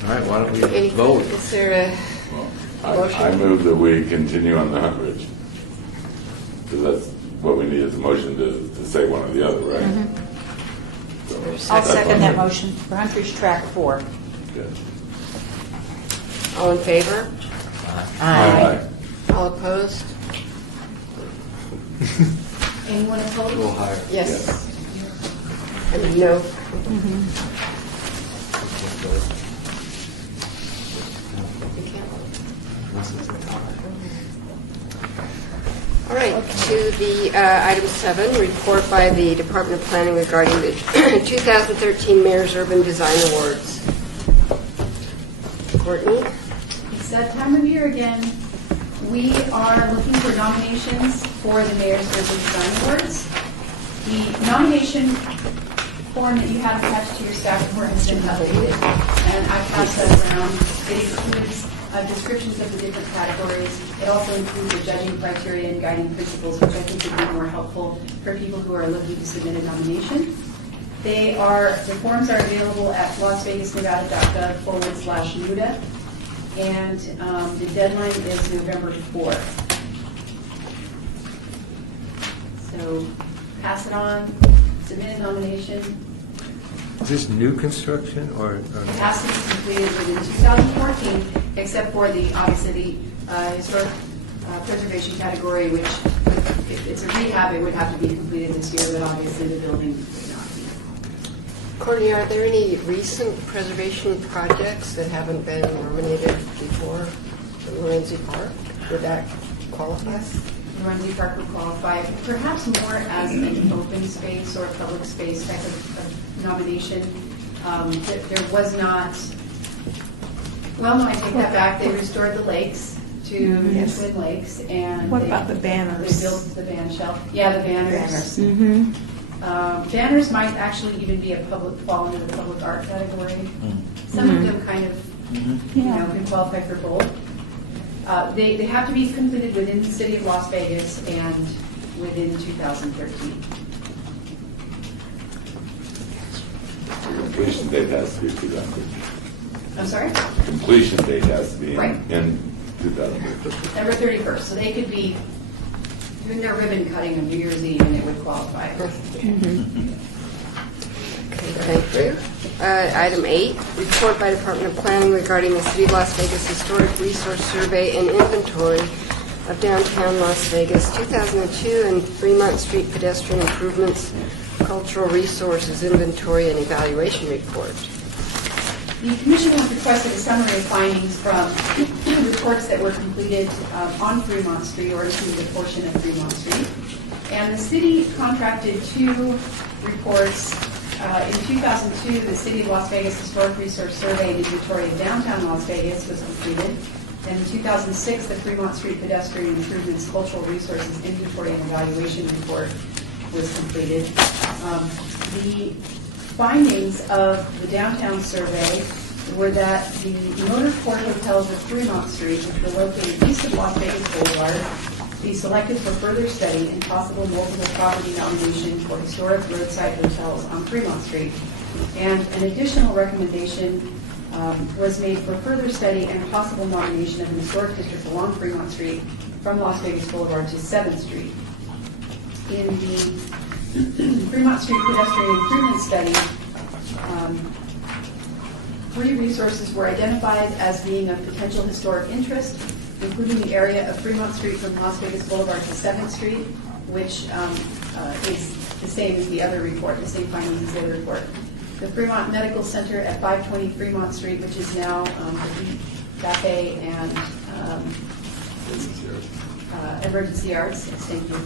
All right, why don't we Any, vote? is there a motion? I move that we continue on the Hunt Ridge. Because that's what we need is a motion to say one or the other, right? So I'll that's second all. that motion for Huntridge Track 4. Good. All in favor? Aye. All opposed? Anyone A little opposed? higher. Yes. And no. You can't vote. All right, to the item 7, report by the Department of Planning regarding the 2013 Mayor's Urban Design Awards. Courtney? It's that time of year again. We are looking for nominations for the Mayor's Urban Design Awards. The nomination form that you have attached to your staff report has been updated, and I passed that around. It includes descriptions of the different categories. It also includes the judging criteria and guiding principles, which I think would be more helpful for people who are looking to submit a nomination. The forms are available at lasvegasnevada.gov/MUDA, and the deadline is November 4th. So pass it on, submit a nomination. Is this new construction or? It has to be completed within 2014, except for obviously the historic preservation category, which if it's a rehab, it would have to be completed this year, but obviously the building would not be. Courtney, are there any recent preservation projects that haven't been nominated before? Lorenzi Park, would that qualify? Lorenzi Park would qualify, perhaps more as an open space or a public space type of nomination. There was not, well, no, I take that back. They restored the lakes to Twin Lakes, and What about the banners? They built the band shell. Yeah, the banners. Banners. Banners might actually even be fall into the public art category. Some of them kind of, can qualify for both. They have to be completed within the city of Las Vegas and within 2013. Completion date has to be 2013. I'm sorry? Completion date has to be Right. in 2013. December 31st. So they could be doing their ribbon cutting on New Year's Eve and it would qualify. Okay, thank you. Item 8, report by Department of Planning regarding the City of Las Vegas Historic Resource Survey and Inventory of Downtown Las Vegas, 2002, and Fremont Street Pedestrian Improvements, Cultural Resources Inventory and Evaluation Report. The commission has requested a summary of findings from reports that were completed on Fremont Street or included a portion of Fremont Street. And the city contracted 2 reports. In 2002, the City of Las Vegas Historic Resource Survey and Inventory of Downtown Las Vegas was completed. And in 2006, the Fremont Street Pedestrian Improvements Cultural Resources Inventory and Evaluation Report was completed. The findings of the downtown survey were that the motor port hotels of Fremont Street, which were located east of Las Vegas Boulevard, be selected for further study and possible multiple property nomination for historic roadside hotels on Fremont Street. And an additional recommendation was made for further study and possible nomination of an historic district along Fremont Street from Las Vegas Boulevard to 7th Street. In the Fremont Street Pedestrian Improvement Study, 3 resources were identified as being of potential historic interest, including the area of Fremont Street from Las Vegas Boulevard to 7th Street, which is the same as the other report, the same findings as the other report. The Fremont Medical Center at 520 Fremont Street, which is now the Beat Cafe and Emergency Arts, thank you.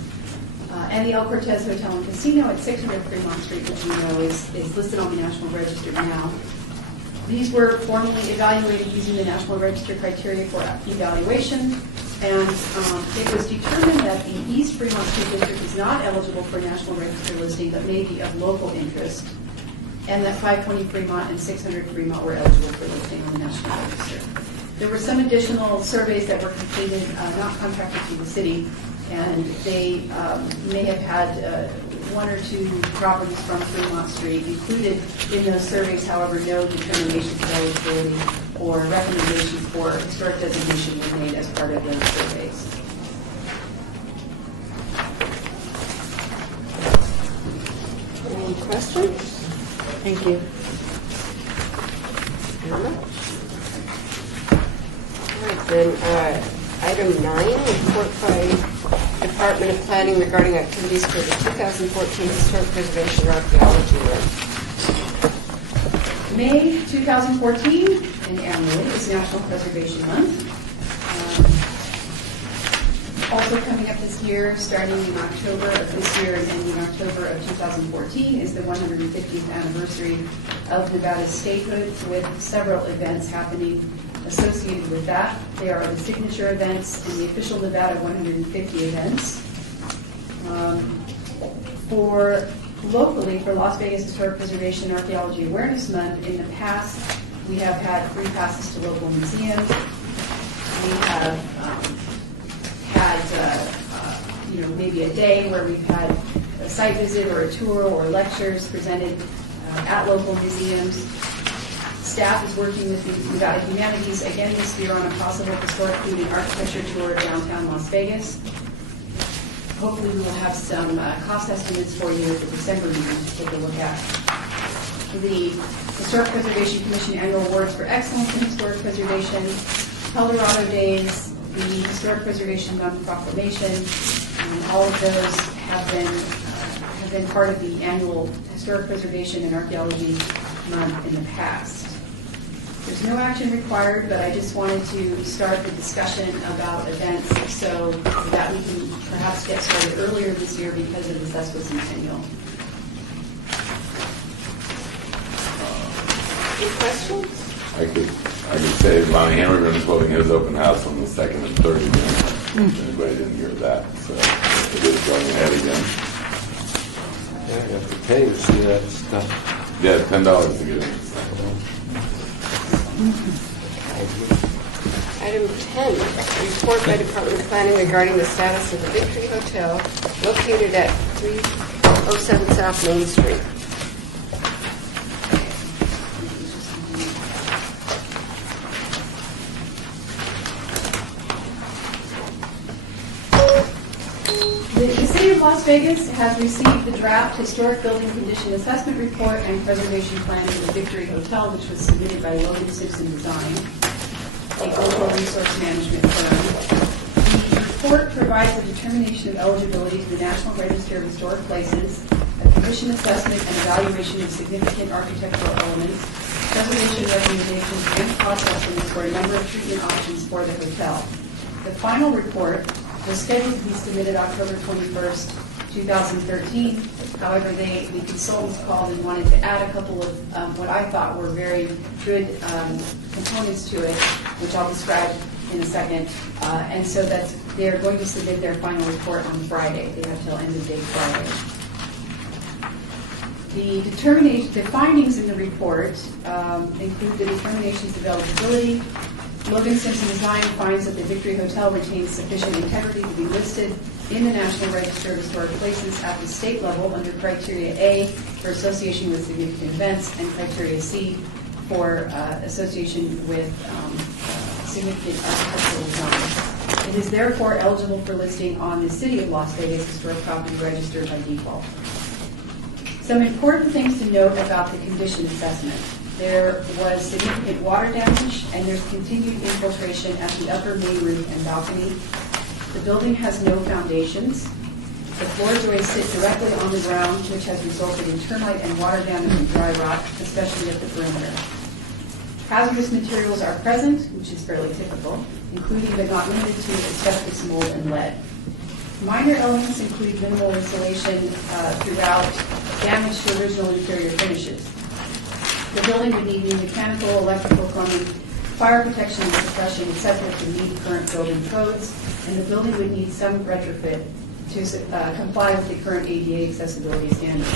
And the El Cortez Hotel and Casino at 600 Fremont Street, which you know is listed on the National Register now. These were formally evaluated using the National Register criteria for evaluation, and it was determined that the East Fremont Street District is not eligible for National Register listing, but may be of local interest, and that 520 Fremont and 600 Fremont were eligible for listing on the National Register. There were some additional surveys that were completed, not contracted to the city, and they may have had one or two properties from Fremont Street included in those surveys. However, no determination of eligibility or recommendation for historic designation was made as part of those surveys. Any questions? Thank you. Anna? All right, then, item 9, report by Department of Planning regarding activities for the 2014 Historic Preservation and Archaeology Month. May 2014, and annually, is National Preservation Month. Also coming up this year, starting in October of this year and ending October of 2014, is the 150th anniversary of Nevada's statehood, with several events happening associated with that. They are the signature events and the official Nevada 150 events. Locally, for Las Vegas Historic Preservation and Archaeology Awareness Month, in the past, we have had free passes to local museums. We have had, maybe a day where we've had a site visit or a tour or lectures presented at local museums. Staff is working with the Nevada Humanities again this year on a possible historic food and architecture tour of downtown Las Vegas. Hopefully we will have some cost estimates for you at the December meeting to take a look at. The Historic Preservation Commission Annual Awards for Excellence in Historic Preservation, Colorado Days, the Historic Preservation Month Proclamation, all of those have been part of the annual Historic Preservation and Archaeology Month in the past. There's no action required, but I just wanted to start the discussion about events so that we can perhaps get started earlier this year because of the sesquicentennial. Any questions? I could say Lonnie Hammergren is holding his open house on the 2nd and 3rd again. If anybody didn't hear that, so it is going ahead again. Yeah, you have to pay to see that stuff. Yeah, $10 to get in. Item 10, report by Department of Planning regarding the status of the Victory Hotel located at 307 South Main Street. The City of Las Vegas has received the draft Historic Building Condition Assessment Report and Preservation Plan for the Victory Hotel, which was submitted by Logan Simpson Design, a global resource management firm. The report provides a determination of eligibility to the National Register of Historic Places, a condition assessment and evaluation of significant architectural elements, preservation recommendations, and cost estimates for a number of treatment options for the hotel. The final report was scheduled to be submitted October 21st, 2013. However, the consultants called and wanted to add a couple of what I thought were very good components to it, which I'll describe in a second. And so they're going to submit their final report on Friday. They have till end of day Friday. The findings in the report include the determinations of eligibility. Logan Simpson Design finds that the Victory Hotel retains sufficient integrity to be listed in the National Register of Historic Places at the state level under criteria A for association with significant events and criteria C for association with significant architectural design. It is therefore eligible for listing on the City of Las Vegas Historic Property Register by default. Some important things to note about the condition assessment. There was significant water damage, and there's continued infiltration at the upper main roof and balcony. The building has no foundations. The floor joists sit directly on the ground, which has resulted in termite and water damage and dry rot, especially at the perimeter. Hazardous materials are present, which is fairly typical, including but not limited to asbestos, mold, and lead. Minor elements include minimal insulation throughout, damage to original interior finishes. The building would need new mechanical, electrical, plumbing, fire protection and suppression, etc. to meet current building codes, and the building would need some retrofit to comply with the current ADA accessibility standards.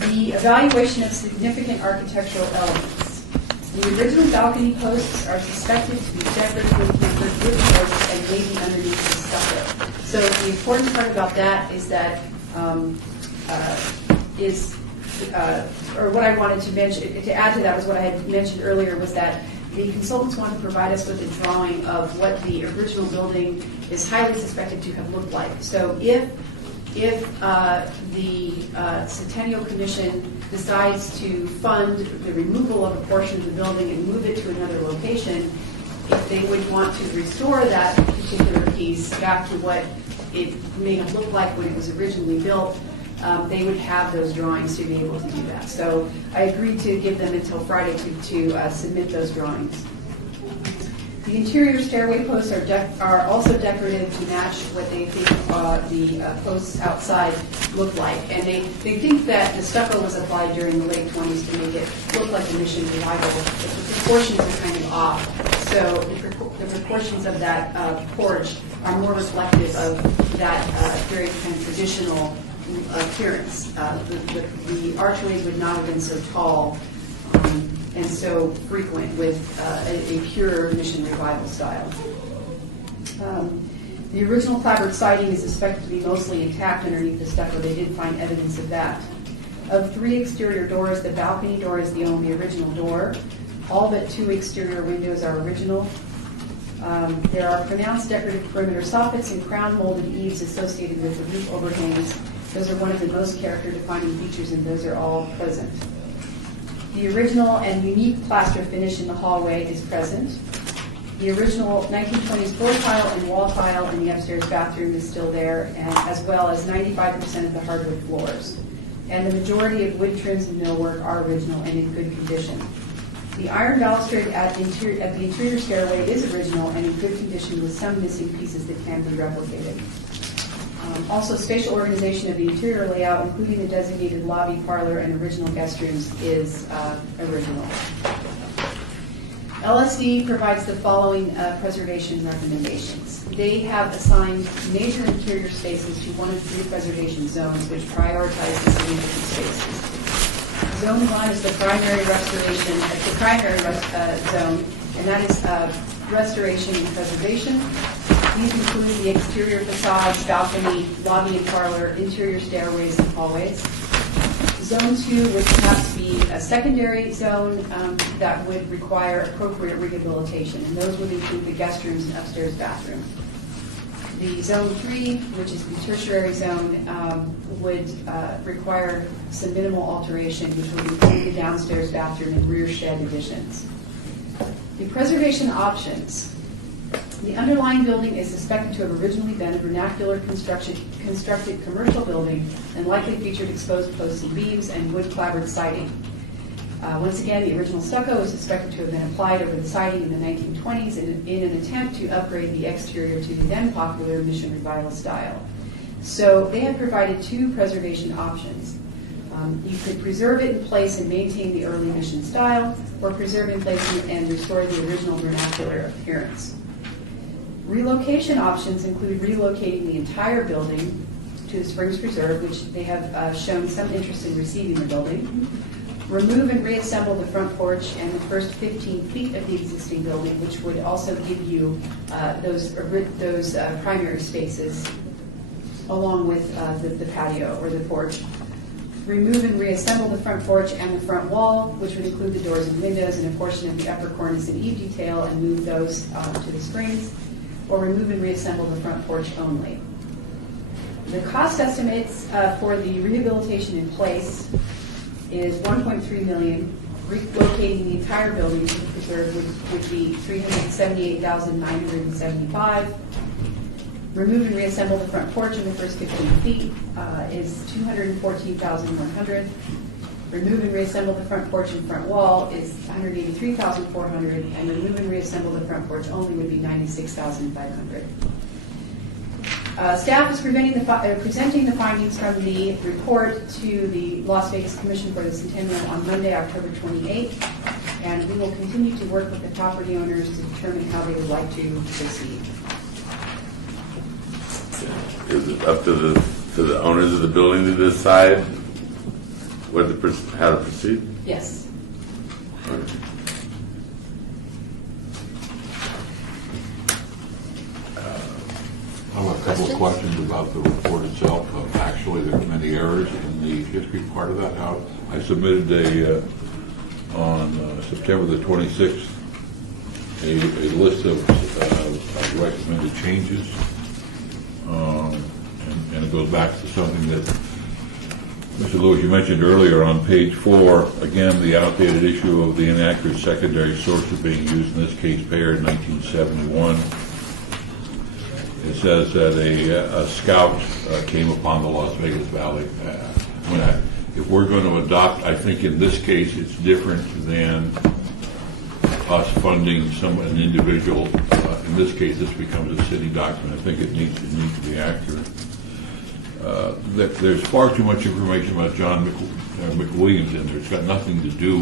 The evaluation of significant architectural elements. The original balcony posts are suspected to be decoratively tempered wooden posts and maybe underneath the stucco. So the important part about that is that or what I wanted to mention, to add to that was what I had mentioned earlier, was that the consultants want to provide us with a drawing of what the original building is highly suspected to have looked like. So if the Centennial Commission decides to fund the removal of a portion of the building and move it to another location, if they would want to restore that particular piece back to what it may have looked like when it was originally built, they would have those drawings to be able to do that. So I agreed to give them until Friday to submit those drawings. The interior stairway posts are also decorative to match what they think the posts outside look like. And they think that the stucco was applied during the late 20s to make it look like a Mission Revival, but the proportions are kind of off. So the proportions of that porch are more reflective of that very kind of traditional appearance. The archways would not have been so tall and so frequent with a pure Mission Revival style. The original clapboard siding is expected to be mostly intact underneath the stucco. They did find evidence of that. Of 3 exterior doors, the balcony door is the only original door. All but 2 exterior windows are original. There are pronounced decorative perimeter soffits and crown molded eaves associated with the roof overhangs. Those are one of the most character-defining features, and those are all present. The original and unique plaster finish in the hallway is present. The original 1920s floor tile and wall tile in the upstairs bathroom is still there, and as well as 95% of the hardwood floors. And the majority of wood trims and millwork are original and in good condition. The iron balustrade at the interior stairway is original and in good condition with some missing pieces that can be replicated. Also, spatial organization of the interior layout, including the designated lobby, parlor, and original guest rooms, is original. LSD provides the following preservation recommendations. They have assigned major interior spaces to one of 3 preservation zones, which prioritize the significant spaces. Zone 1 is the primary zone, and that is restoration and preservation. These include the exterior facades, balcony, lobby and parlor, interior stairways and hallways. Zone 2 would perhaps be a secondary zone that would require appropriate rehabilitation, and those would include the guest rooms and upstairs bathroom. The Zone 3, which is the tertiary zone, would require some minimal alteration, which would include the downstairs bathroom and rear shed additions. The preservation options. The underlying building is suspected to have originally been a vernacular constructed commercial building and likely featured exposed posts and beams and wood clapboard siding. Once again, the original stucco is suspected to have been applied over the siding in the 1920s in an attempt to upgrade the exterior to the then popular Mission Revival style. So they have provided 2 preservation options. You could preserve it in place and maintain the early Mission style, or preserve in place and restore the original vernacular appearance. Relocation options include relocating the entire building to the Springs Preserve, which they have shown some interest in receiving the building. Remove and reassemble the front porch and the first 15 feet of the existing building, which would also give you those primary spaces along with the patio or the porch. Remove and reassemble the front porch and the front wall, which would include the doors and windows and a portion of the upper cornice and eave detail, and move those to the Springs. Or remove and reassemble the front porch only. The cost estimates for the rehabilitation in place is $1.3 million. Relocating the entire building to the preserve would be $378,975. Remove and reassemble the front porch in the first 15 feet is $214,100. Remove and reassemble the front porch and front wall is $183,400, and remove and reassemble the front porch only would be $96,500. Staff is presenting the findings from the report to the Las Vegas Commission for the Centennial on Monday, October 28th, and we will continue to work with the property owners to determine how they would like to proceed. Is it up to the owners of the building to decide how to proceed? Yes. couple of questions about the report itself. Actually, there's many errors in the history part of that. How I submitted on September the 26th a list of recommended changes, and it goes back to something that Mr. Lewis, you mentioned earlier on page 4, again, the outdated issue of the inaccurate secondary sources being used, in this case, Bayer in 1971. It says that a scout came upon the Las Vegas Valley. If we're going to adopt, I think in this case, it's different than us funding an individual. In this case, this becomes a city document. I think it needs to be accurate. There's far too much information about John McWilliams in there. It's got nothing to do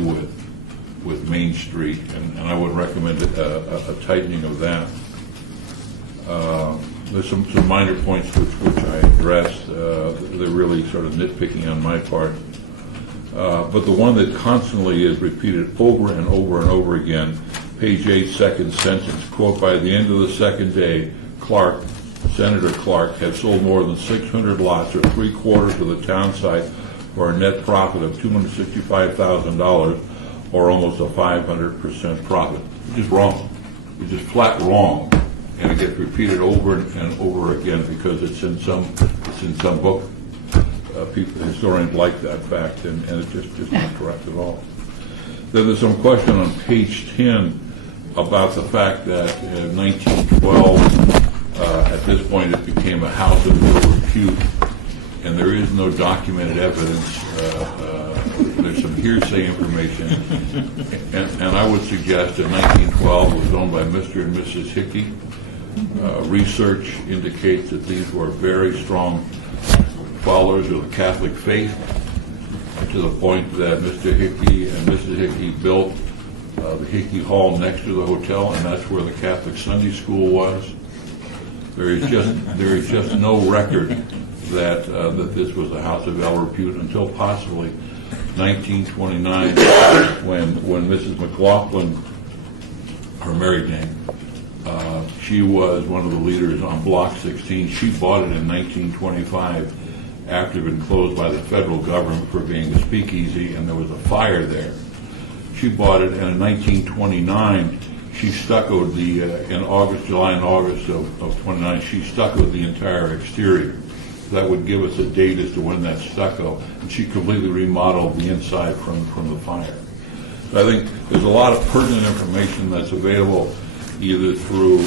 with Main Street, and I would recommend a tightening of that. There's some minor points which I addressed. They're really sort of nitpicking on my part. But the one that constantly is repeated over and over and over again, page 8, second sentence, quote, by the end of the second day, Senator Clark had sold more than 600 lots, or 3/4 of the town site, for a net profit of $265,000, or almost a 500% profit. It's just wrong. It's just flat wrong. And it gets repeated over and over again because it's in some book. Historians like that fact, and it's just not correct at all. Then there's some question on page 10 about the fact that in 1912, at this point, it became a house of ill repute, and there is no documented evidence. There's some hearsay information, and I would suggest that 1912 was owned by Mr. and Mrs. Hickey. Research indicates that these were very strong followers of the Catholic faith, to the point that Mr. Hickey and Mrs. Hickey built the Hickey Hall next to the hotel, and that's where the Catholic Sunday School was. There is just no record that this was a house of ill repute until possibly 1929, when Mrs. McLaughlin, her married name, she was one of the leaders on Block 16. She bought it in 1925 after it had been closed by the federal government for being a speakeasy, and there was a fire there. She bought it, and in 1929, she stuccoed in July and August of 29, she stuccoed the entire exterior. That would give us a date as to when that stucco, and she completely remodeled the inside from the fire. So I think there's a lot of pertinent information that's available either through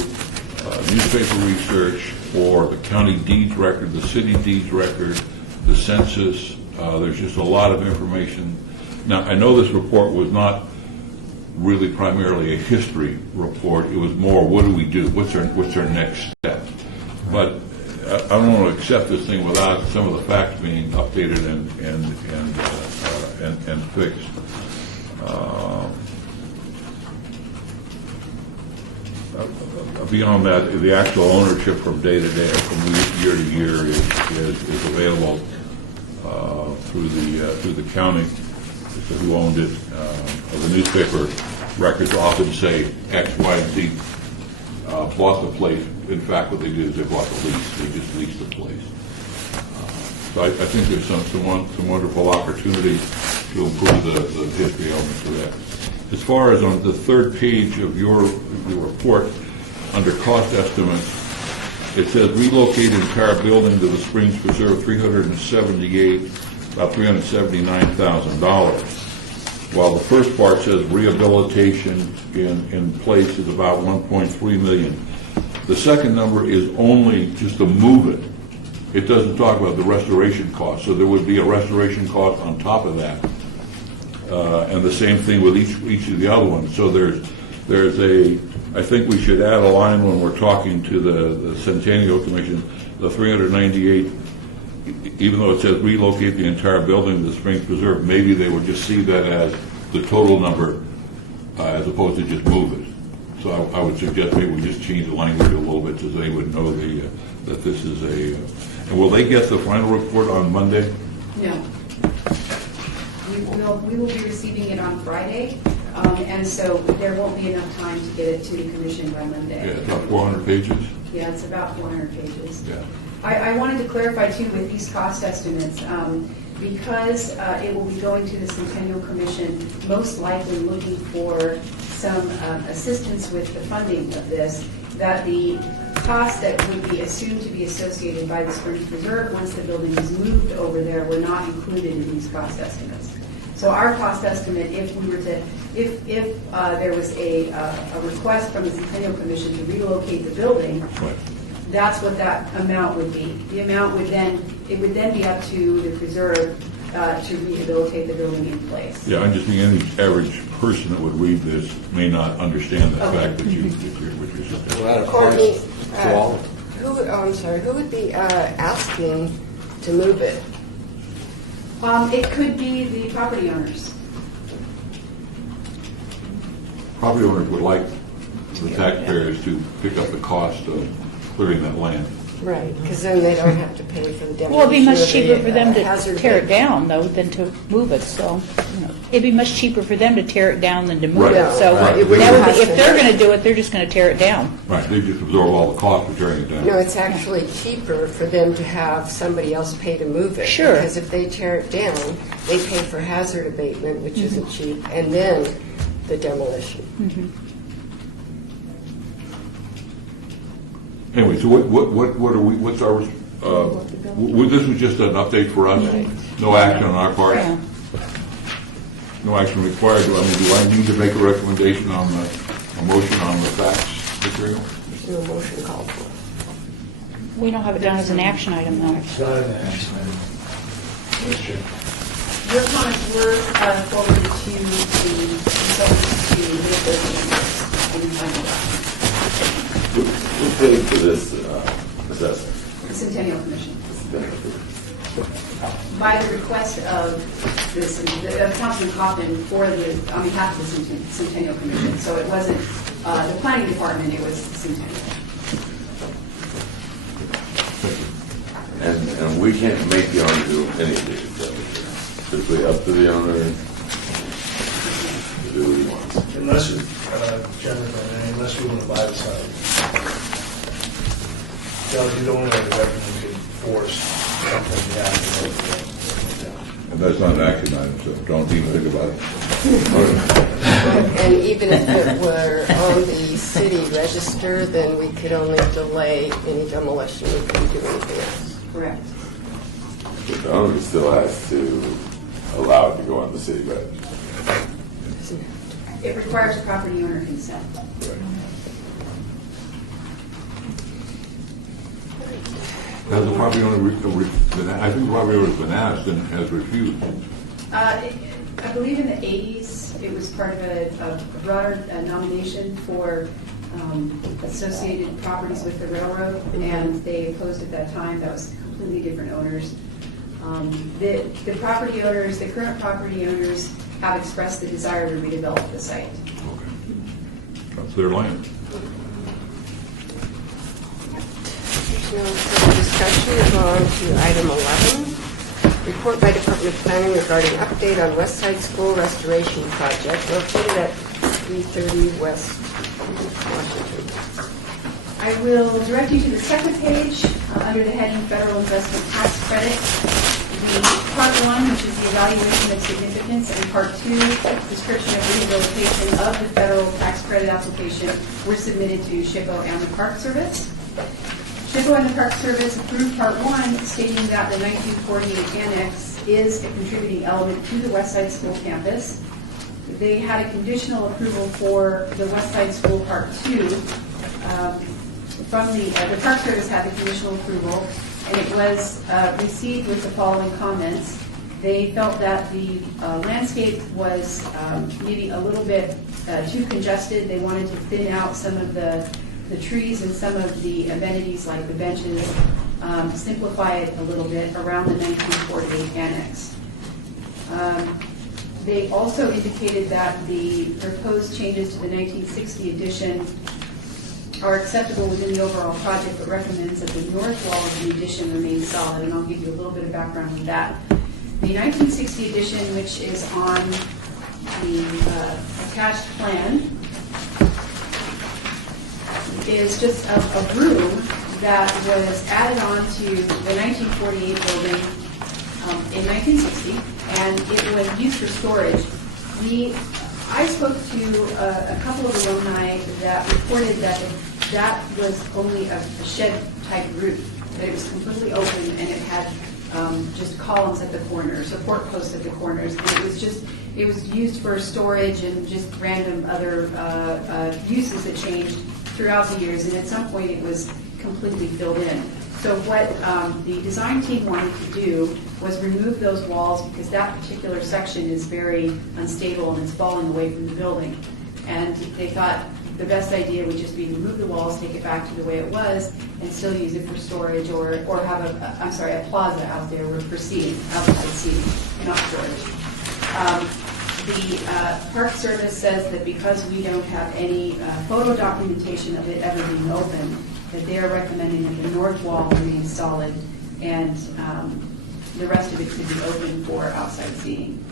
newspaper research or the county deeds record, the city deeds record, the census. There's just a lot of information. Now, I know this report was not really primarily a history report. It was more, what do we do? What's our next step? But I don't want to accept this thing without some of the facts being updated and fixed. Beyond that, the actual ownership from day to day, from year to year, is available through the county. So who owned it? The newspaper records often say X, Y, and Z bought the place. In fact, what they did is they bought the lease. They just leased the place. So I think there's some wonderful opportunities to improve the history elements of that. As far as on the third page of your report, under cost estimates, it says relocate entire building to the Springs Preserve, about $379,000. While the first part says rehabilitation in place is about $1.3 million. The second number is only just to move it. It doesn't talk about the restoration cost, so there would be a restoration cost on top of that. And the same thing with each of the other ones. So I think we should add a line when we're talking to the Centennial Commission, the 398, even though it says relocate the entire building to the Springs Preserve, maybe they would just see that as the total number as opposed to just move it. So I would suggest maybe we just change the language a little bit so they would know that this is and will they get the final report on Monday? No. We will be receiving it on Friday, and so there won't be enough time to get it to the commission by Monday. Yeah, about 400 pages. Yeah, it's about 400 pages. Yeah. I wanted to clarify too with these cost estimates, because it will be going to the Centennial Commission, most likely looking for some assistance with the funding of this, that the costs that would be assumed to be associated by the Springs Preserve once the building is moved over there were not included in these cost estimates. So our cost estimate, if we were to, if there was a request from the Centennial Commission to relocate the building, Right. that's what that amount would be. The amount would then, it would then be up to the preserve to rehabilitate the building in place. Yeah, I'm just thinking any average person that would read this may not understand the fact that you're what you're saying. Well, that Courtney, applies to all. who would be asking to move it? It could be the property owners. Property owners would like the taxpayers to pick up the cost of clearing that land. Right, because then they don't have to pay for the demolition. Well, it'd be much of the, cheaper for them hazard to tear it abatement. down, though, than to move it, so, you know, it'd be much cheaper for them to tear it down than to move Right. it, so Right. that would be, if they're gonna do it, they're just gonna tear it down. Right, they just absorb all the cost of tearing it down. No, it's actually cheaper for them to have somebody else pay to move it. Sure. Because if they tear it down, they pay for hazard abatement, which isn't cheap, and then the demolition. Anyway, so what are we, what's our, this was just an update for us? No action on our part? Yeah. No action required. Do I need to make a recommendation on a motion on the facts material? There's no motion called for. We don't have it down as an action item, though. It's not an action item. Your comments were forwarded to the consultants to make those changes in the final draft. Who paid for this assessment? The Centennial Commission. By the request of this, Councilman Coffin for the, on behalf of the Centennial Commission. So it wasn't the planning department, it was Centennial. And we can't make the owner do any of these expenditures. It's simply up to the owner to do what he wants. Unless, Jennifer, unless we want to buy the site. You don't want to recommend to force something to happen. And that's not an action item, so don't even think about it. And even if it were on the city register, then we could only delay any demolition. We couldn't do anything else. Correct. But the owner still has to allow it to go on the city register. It requires property owner consent. Has the property owner, I think the property owner's been asked and has refused. I believe in the 80s, it was part of a broader nomination for associated properties with the railroad, and they opposed at that time. That was completely different owners. The property owners, the current property owners, have expressed the desire to redevelop the site. Okay. That's their land. There's no further discussion. We'll go on to item 11. Report by Department of Planning regarding update on West Side School Restoration Project located at 330 West Washington. I will direct you to the second page under the heading Federal Investment Tax Credit. The Part 1, which is the evaluation of significance, and Part 2, description of rehabilitation of the federal tax credit application, were submitted to SHPO and the Park Service. SHPO and the Park Service approved Part 1, stating that the 1948 annex is a contributing element to the West Side School campus. They had a conditional approval for the West Side School Part 2. From the Park Service had the conditional approval, and it was received with the following comments. They felt that the landscape was maybe a little bit too congested. They wanted to thin out some of the trees and some of the amenities like the benches, simplify it a little bit around the 1948 annex. They also indicated that the proposed changes to the 1960 addition are acceptable within the overall project, but recommends that the north wall of the addition remain solid, and I'll give you a little bit of background on that. The 1960 addition, which is on the attached plan, is just a room that was added on to the 1948 building in 1960, and it was used for storage. I spoke to a couple of alumni that reported that that was only a shed-type roof, that it was completely open and it had just columns at the corners, support posts at the corners, and it was used for storage and just random other uses that changed throughout the years, and at some point it was completely filled in. So what the design team wanted to do was remove those walls because that particular section is very unstable and it's falling away from the building. And they thought the best idea would just be to remove the walls, take it back to the way it was, and still use it for storage or have a plaza out there for seating, outside seating, not storage. The Park Service says that because we don't have any photo documentation of it ever being open, that they are recommending that the north wall remain solid and the rest of it could be open for outside seating.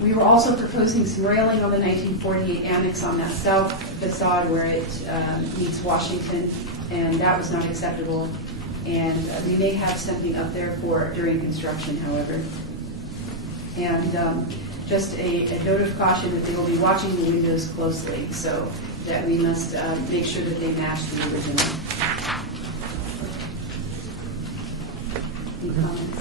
We were also proposing some railing on the 1948 annex on that south facade where it meets Washington, and that was not acceptable. And we may have something up there for during construction, however. And just a note of caution that they will be watching the windows closely, so that we must make sure that they match the original. Any comments?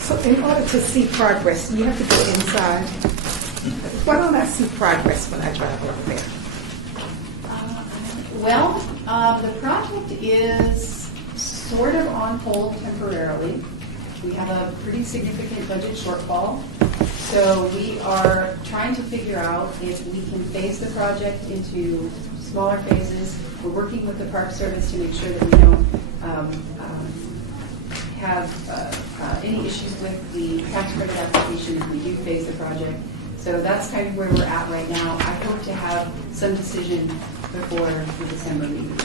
So in order to see progress, you have to go inside. Why don't I see progress when I drive over there? The project is sort of on hold temporarily. We have a pretty significant budget shortfall. So we are trying to figure out if we can phase the project into smaller phases. We're working with the Park Service to make sure that we don't have any issues with the tax credit application if we do phase the project. So that's kind of where we're at right now. I hope to have some decision before the December meeting.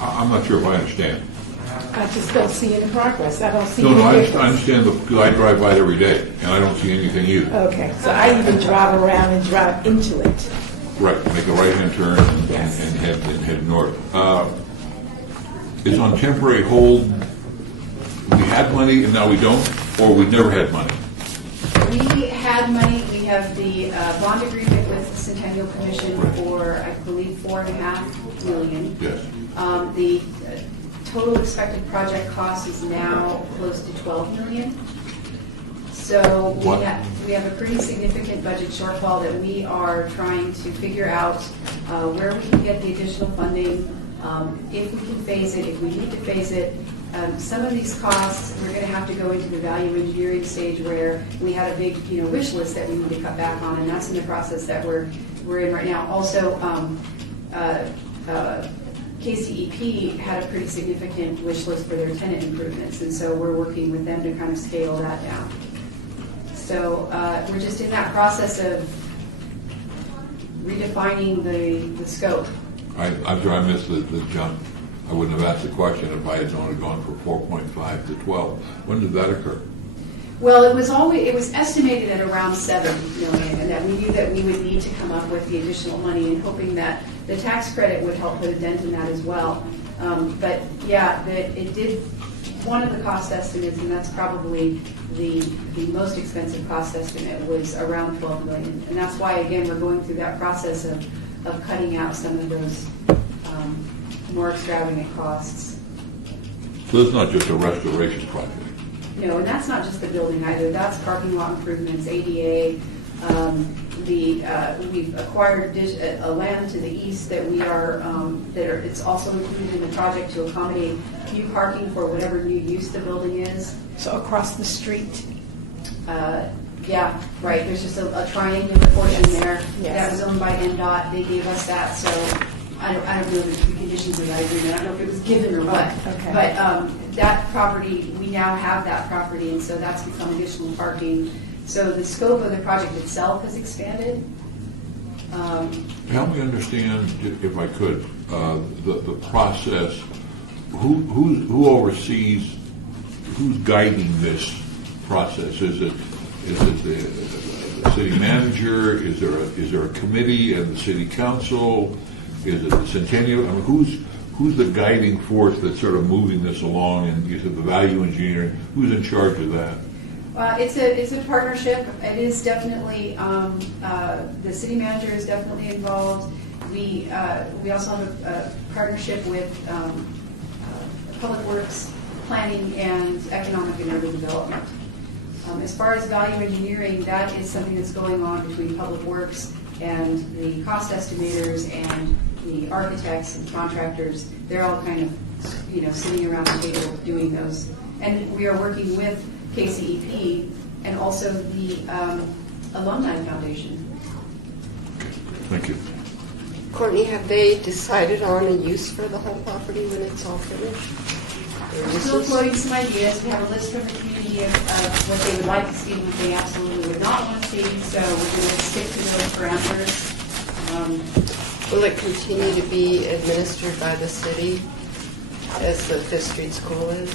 I'm not sure if I understand. I just don't see any progress. I don't see No, any I difference. understand because I drive by it every day, and I don't see anything either. Okay, so I even drive around and drive into it. Right, make a right-hand turn and Yes. head north. It's on temporary hold. We had money and now we don't, or we never had money? We had money. We have the bond agreement with the Centennial Commission for, I believe, $4.5 million. Yes. The total expected project cost is now close to $12 million. So What? we have a pretty significant budget shortfall that we are trying to figure out where we can get the additional funding, if we can phase it, if we need to phase it. Some of these costs, we're going to have to go into the value engineering stage where we had a big, wish list that we need to cut back on, and that's in the process that we're in right now. Also, KCEP had a pretty significant wish list for their tenant improvements, and so we're working with them to kind of scale that down. So we're just in that process of redefining the scope. I'm sure I missed the jump. I wouldn't have asked the question if I had only gone from 4.5 to 12. When did that occur? Well, it was estimated at around $7 million, and that we knew that we would need to come up with the additional money, and hoping that the tax credit would help put a dent in that as well. But yeah, it did. One of the cost estimates, and that's probably the most expensive cost estimate, was around $12 million, and that's why again we're going through that process of cutting out some of those more extravagant costs. So it's not just a restoration project. No, and that's not just the building either. That's parking lot improvements, ADA. We've acquired a land to the east that it's also included in the project to accommodate new parking for whatever new use the building is. So across the street. Yeah, right. There's just a triangular portion there that was owned by NDOT. They gave us that, so I don't know the conditions of that agreement. I don't know if it was given or what. Okay. But that property, we now have that property, and so that's become additional parking. So the scope of the project itself has expanded. Help me understand, if I could, the process who oversees, who's guiding this process? Is it the city manager? Is there a committee and the city council? Is it the Centennial? I mean, who's the guiding force that's sort of moving this along? And you said the value engineering. Who's in charge of that? It's a partnership. It is definitely, the city manager is definitely involved. We also have a partnership with Public Works, Planning, and Economic and Urban Development. As far as value engineering, that is something that's going on between Public Works and the cost estimators and the architects and contractors. They're all kind of, sitting around the table doing those. And we are working with KCEP and also the Alumni Foundation. Thank you. Courtney, have they decided on a use for the whole property when it's all finished? We're still floating some ideas. We have a list from the community of what they would like to see and what they absolutely would not want to see, so we're going to stick to those parameters. Will it continue to be administered by the city as the Fifth Street School is?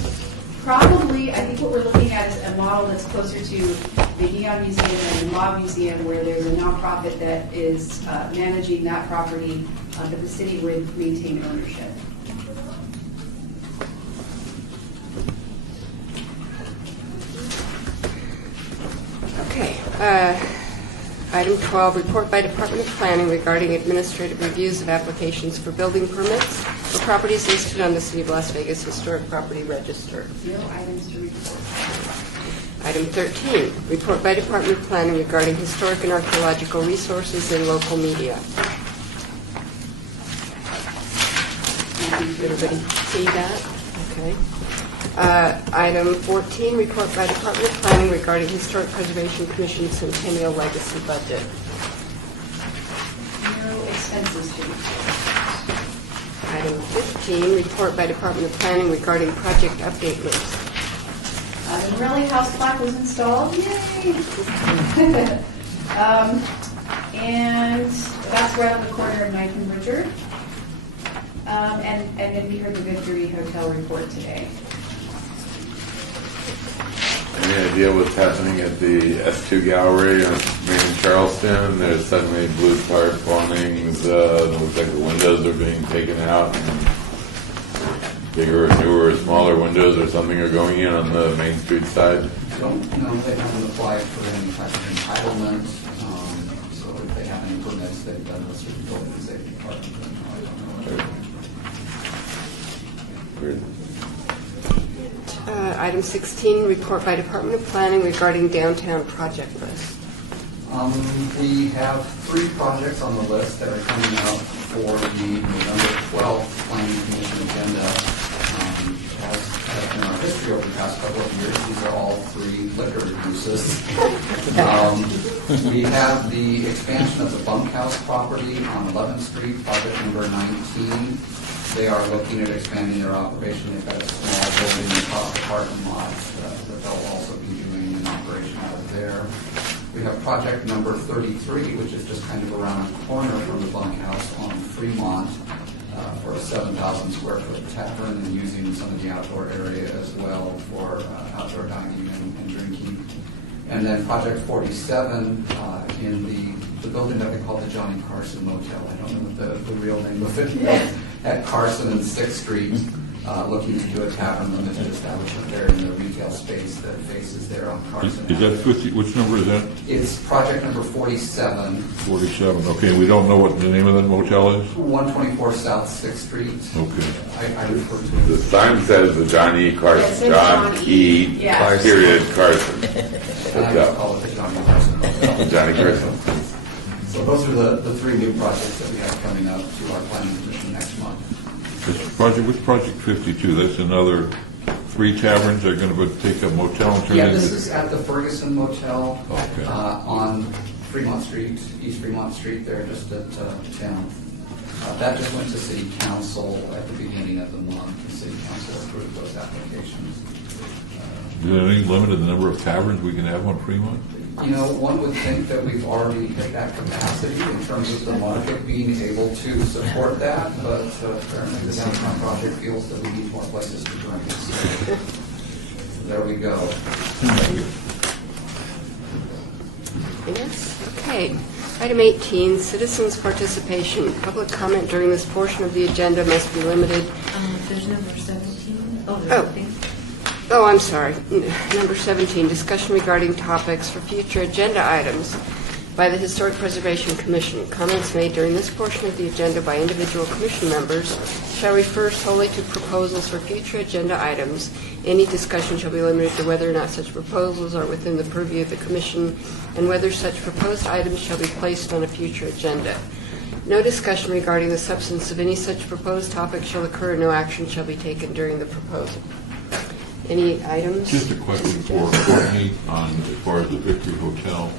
Probably, I think what we're looking at is a model that's closer to the Neon Museum and the Mob Museum, where there's a nonprofit that is managing that property, but the city would maintain ownership. Okay. Item 12, report by Department of Planning regarding administrative reviews of applications for building permits for properties listed on the City of Las Vegas Historic Property Register. No items to report. Item 13, report by Department of Planning regarding historic and archaeological resources in local media. Everybody see that? Okay. Item 14, report by Department of Planning regarding Historic Preservation Commission Centennial Legacy Budget. No expenses to report. Item 15, report by Department of Planning regarding project update list. The Morelli House plaque was installed. Yay! And that's right on the corner of 9th and Richard. And then we heard the Victory Hotel report today. Any idea what's happening at the S2 Gallery on Main Charleston? There's suddenly blue tarp awnings. It looks like the windows are being taken out. And bigger, newer, smaller windows or something are going in on the Main Street side. Don't know if they haven't applied for any type of entitlement. So if they have any permits, they've done this with the building and safety department. I don't know. Weird. Item 16, report by Department of Planning regarding downtown project list. We have 3 projects on the list that are coming up for the November 12th Planning Commission agenda. As has been our history over the past couple of years, these are all 3 liquor uses. We have the expansion of the bunkhouse property on 11th Street, project number 19. They are looking at expanding their operation. They've got a small building across the parking lot that they'll also be doing an operation out of there. We have project number 33, which is just kind of around the corner from the bunkhouse on Fremont for a 7,000 square foot tavern and using some of the outdoor area as well for outdoor dining and drinking. And then project 47 in the building that they call the Johnny Carson Motel. I don't know what the real name of it is. At Carson and 6th Street, looking to do a tavern limited establishment there in the retail space that faces there on Carson. Is that 50? Which number is that? It's project number 47. 47. Okay, we don't know what the name of that motel is? 124 South 6th Street. Okay. I refer to The sign says the John E. Carson, It says John John E. Yeah. Period Carson. and I would call it the Johnny Carson Motel. Johnny Carson. So those are the 3 new projects that we have coming up to our planning commission next month. Which project 52? That's another 3 taverns are going to take a motel and turn Yeah, it this into... is at the Ferguson Motel Okay. on Fremont Street, East Fremont Street there, just at 10th. That just went to city council at the beginning of the month. The city council approved those applications. Is there any limit to the number of taverns we can have on Fremont? One would think that we've already hit that capacity in terms of the market being able to support that, but apparently the downtown project feels that we need more places to drink. So there we go. Yes, okay. Item 18, citizens' participation. Public comment during this portion of the agenda must be limited. There's number 17. Oh, I'm sorry. Number 17, discussion regarding topics for future agenda items by the Historic Preservation Commission. Comments made during this portion of the agenda by individual commission members shall refer solely to proposals for future agenda items. Any discussion shall be limited to whether or not such proposals are within the purview of the commission and whether such proposed items shall be placed on a future agenda. No discussion regarding the substance of any such proposed topic shall occur, and no action shall be taken during the proposal. Any items? Just a question for Courtney on, as far as the Victory Hotel,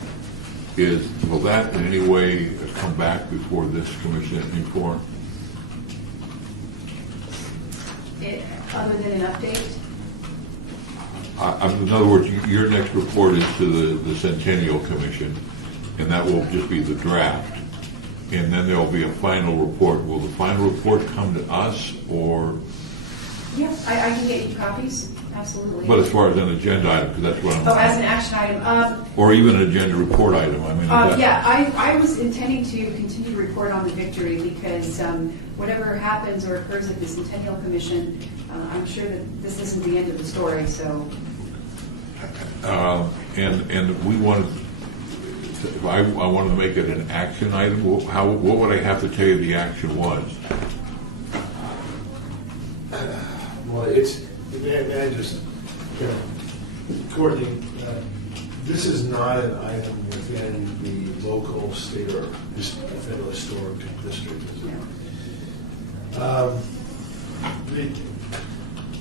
will that in any way come back before this commission at any point? Other than an update? In other words, your next report is to the Centennial Commission, and that will just be the draft. And then there will be a final report. Will the final report come to us, or? Yes, I can get you copies, absolutely. But as far as an agenda item, because that's what I'm. Oh, as an action item. Or even an agenda report item. I mean. I was intending to continue to report on the Victory because whatever happens or occurs at the Centennial Commission, I'm sure that this isn't the end of the story. So. And we wanted. If I wanted to make it an action item, what would I have to tell you the action was? Well, may I just, Courtney, this is not an item within the local, state, or federal historic district. It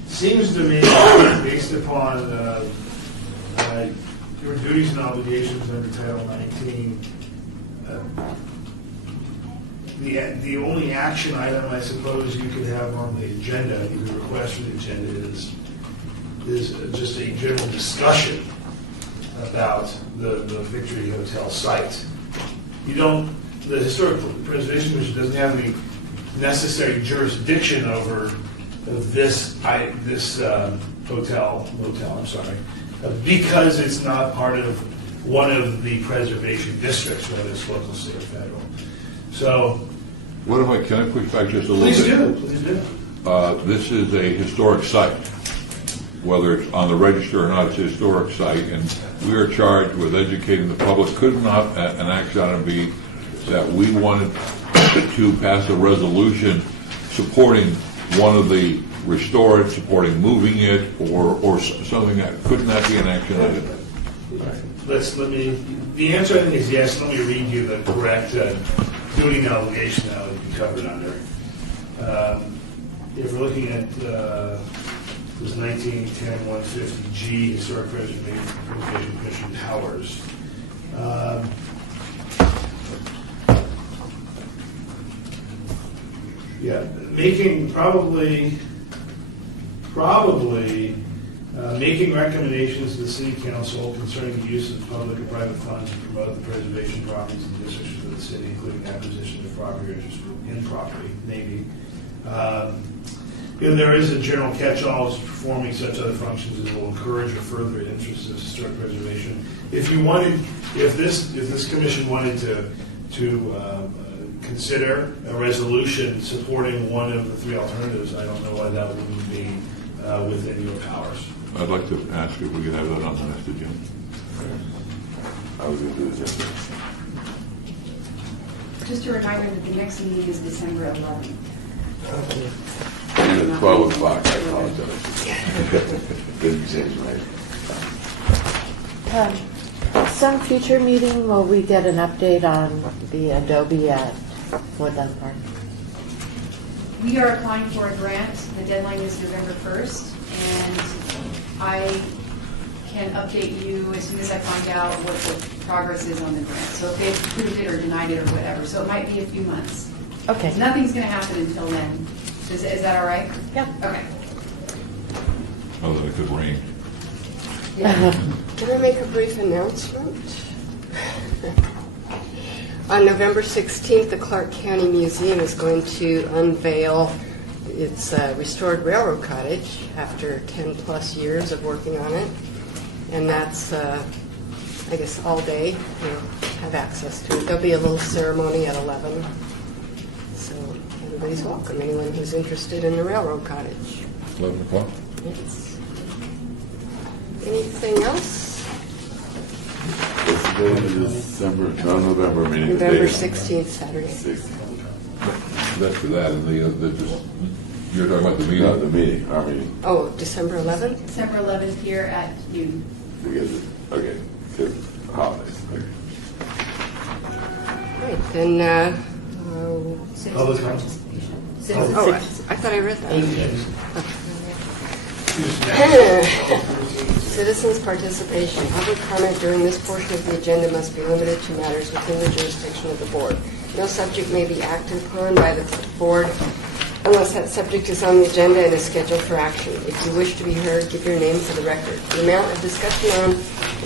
seems to me, based upon your duties and obligations under Title 19, the only action item I suppose you could have on the agenda, the request for the agenda, is just a general discussion about the Victory Hotel site. The Historic Preservation Commission doesn't have any necessary jurisdiction over this motel, because it's not part of one of the preservation districts, whether it's local, state, or federal. So, Can I push back just a little bit? Please do. This is a historic site. Whether it's on the register or not, it's a historic site, and we are charged with educating the public. Could not an action item be that we wanted to pass a resolution supporting one of the restore it, supporting moving it, or something couldn't that be an action item? The answer I think is yes. Let me read you the correct duty and obligation that would be covered under. If we're looking at this 1910-150G Historic Preservation Commission powers. Making making recommendations to the City Council concerning the use of public and private funds to promote the preservation of properties and districts of the city, including acquisition of property or interest in property, maybe. There is a general catch-all as performing such other functions as will encourage or further interests of historic preservation. If this commission wanted to consider a resolution supporting one of the three alternatives, I don't know why that wouldn't be within your powers. I'd like to ask if we could have that on the next agenda. I was going to do this. Just a reminder that the next meeting is December 11th. And at 12 o'clock, I apologize. Didn't change my. Some future meeting, will we get an update on the Adobe at Woodland Park? We are applying for a grant. The deadline is November 1st, and I can update you as soon as I find out what the progress is on the grant. So if they've approved it or denied it or whatever. So it might be a few months. Okay. Nothing's going to happen until then. Is that all right? Yeah. Okay. Other than it could rain. Can I make a brief announcement? On November 16th, the Clark County Museum is going to unveil its restored railroad cottage after 10-plus years of working on it. And that's, I guess, all day. You'll have access to it. There'll be a little ceremony at 11. So everybody's welcome, anyone who's interested in the railroad cottage. 11 o'clock? Yes. Anything else? What's the date of November meeting? November 16th, Saturday. 16th. That's for that, and you're talking about the meeting? No, the meeting, our meeting. Oh, December 11th? December 11th here at noon. Okay, good. Holidays. Okay. Right, then, Public comment? oh, I thought I read that. Citizens' participation. Public comment during this portion of the agenda must be limited to matters within the jurisdiction of the board. No subject may be acted upon by the board unless that subject is on the agenda and is scheduled for action. If you wish to be heard, give your name for the record. The amount of discussion on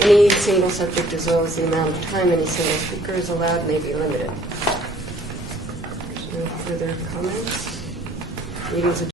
any single subject as well as the amount of time any single speaker is allowed may be limited. No further comments? Meeting's adjourned.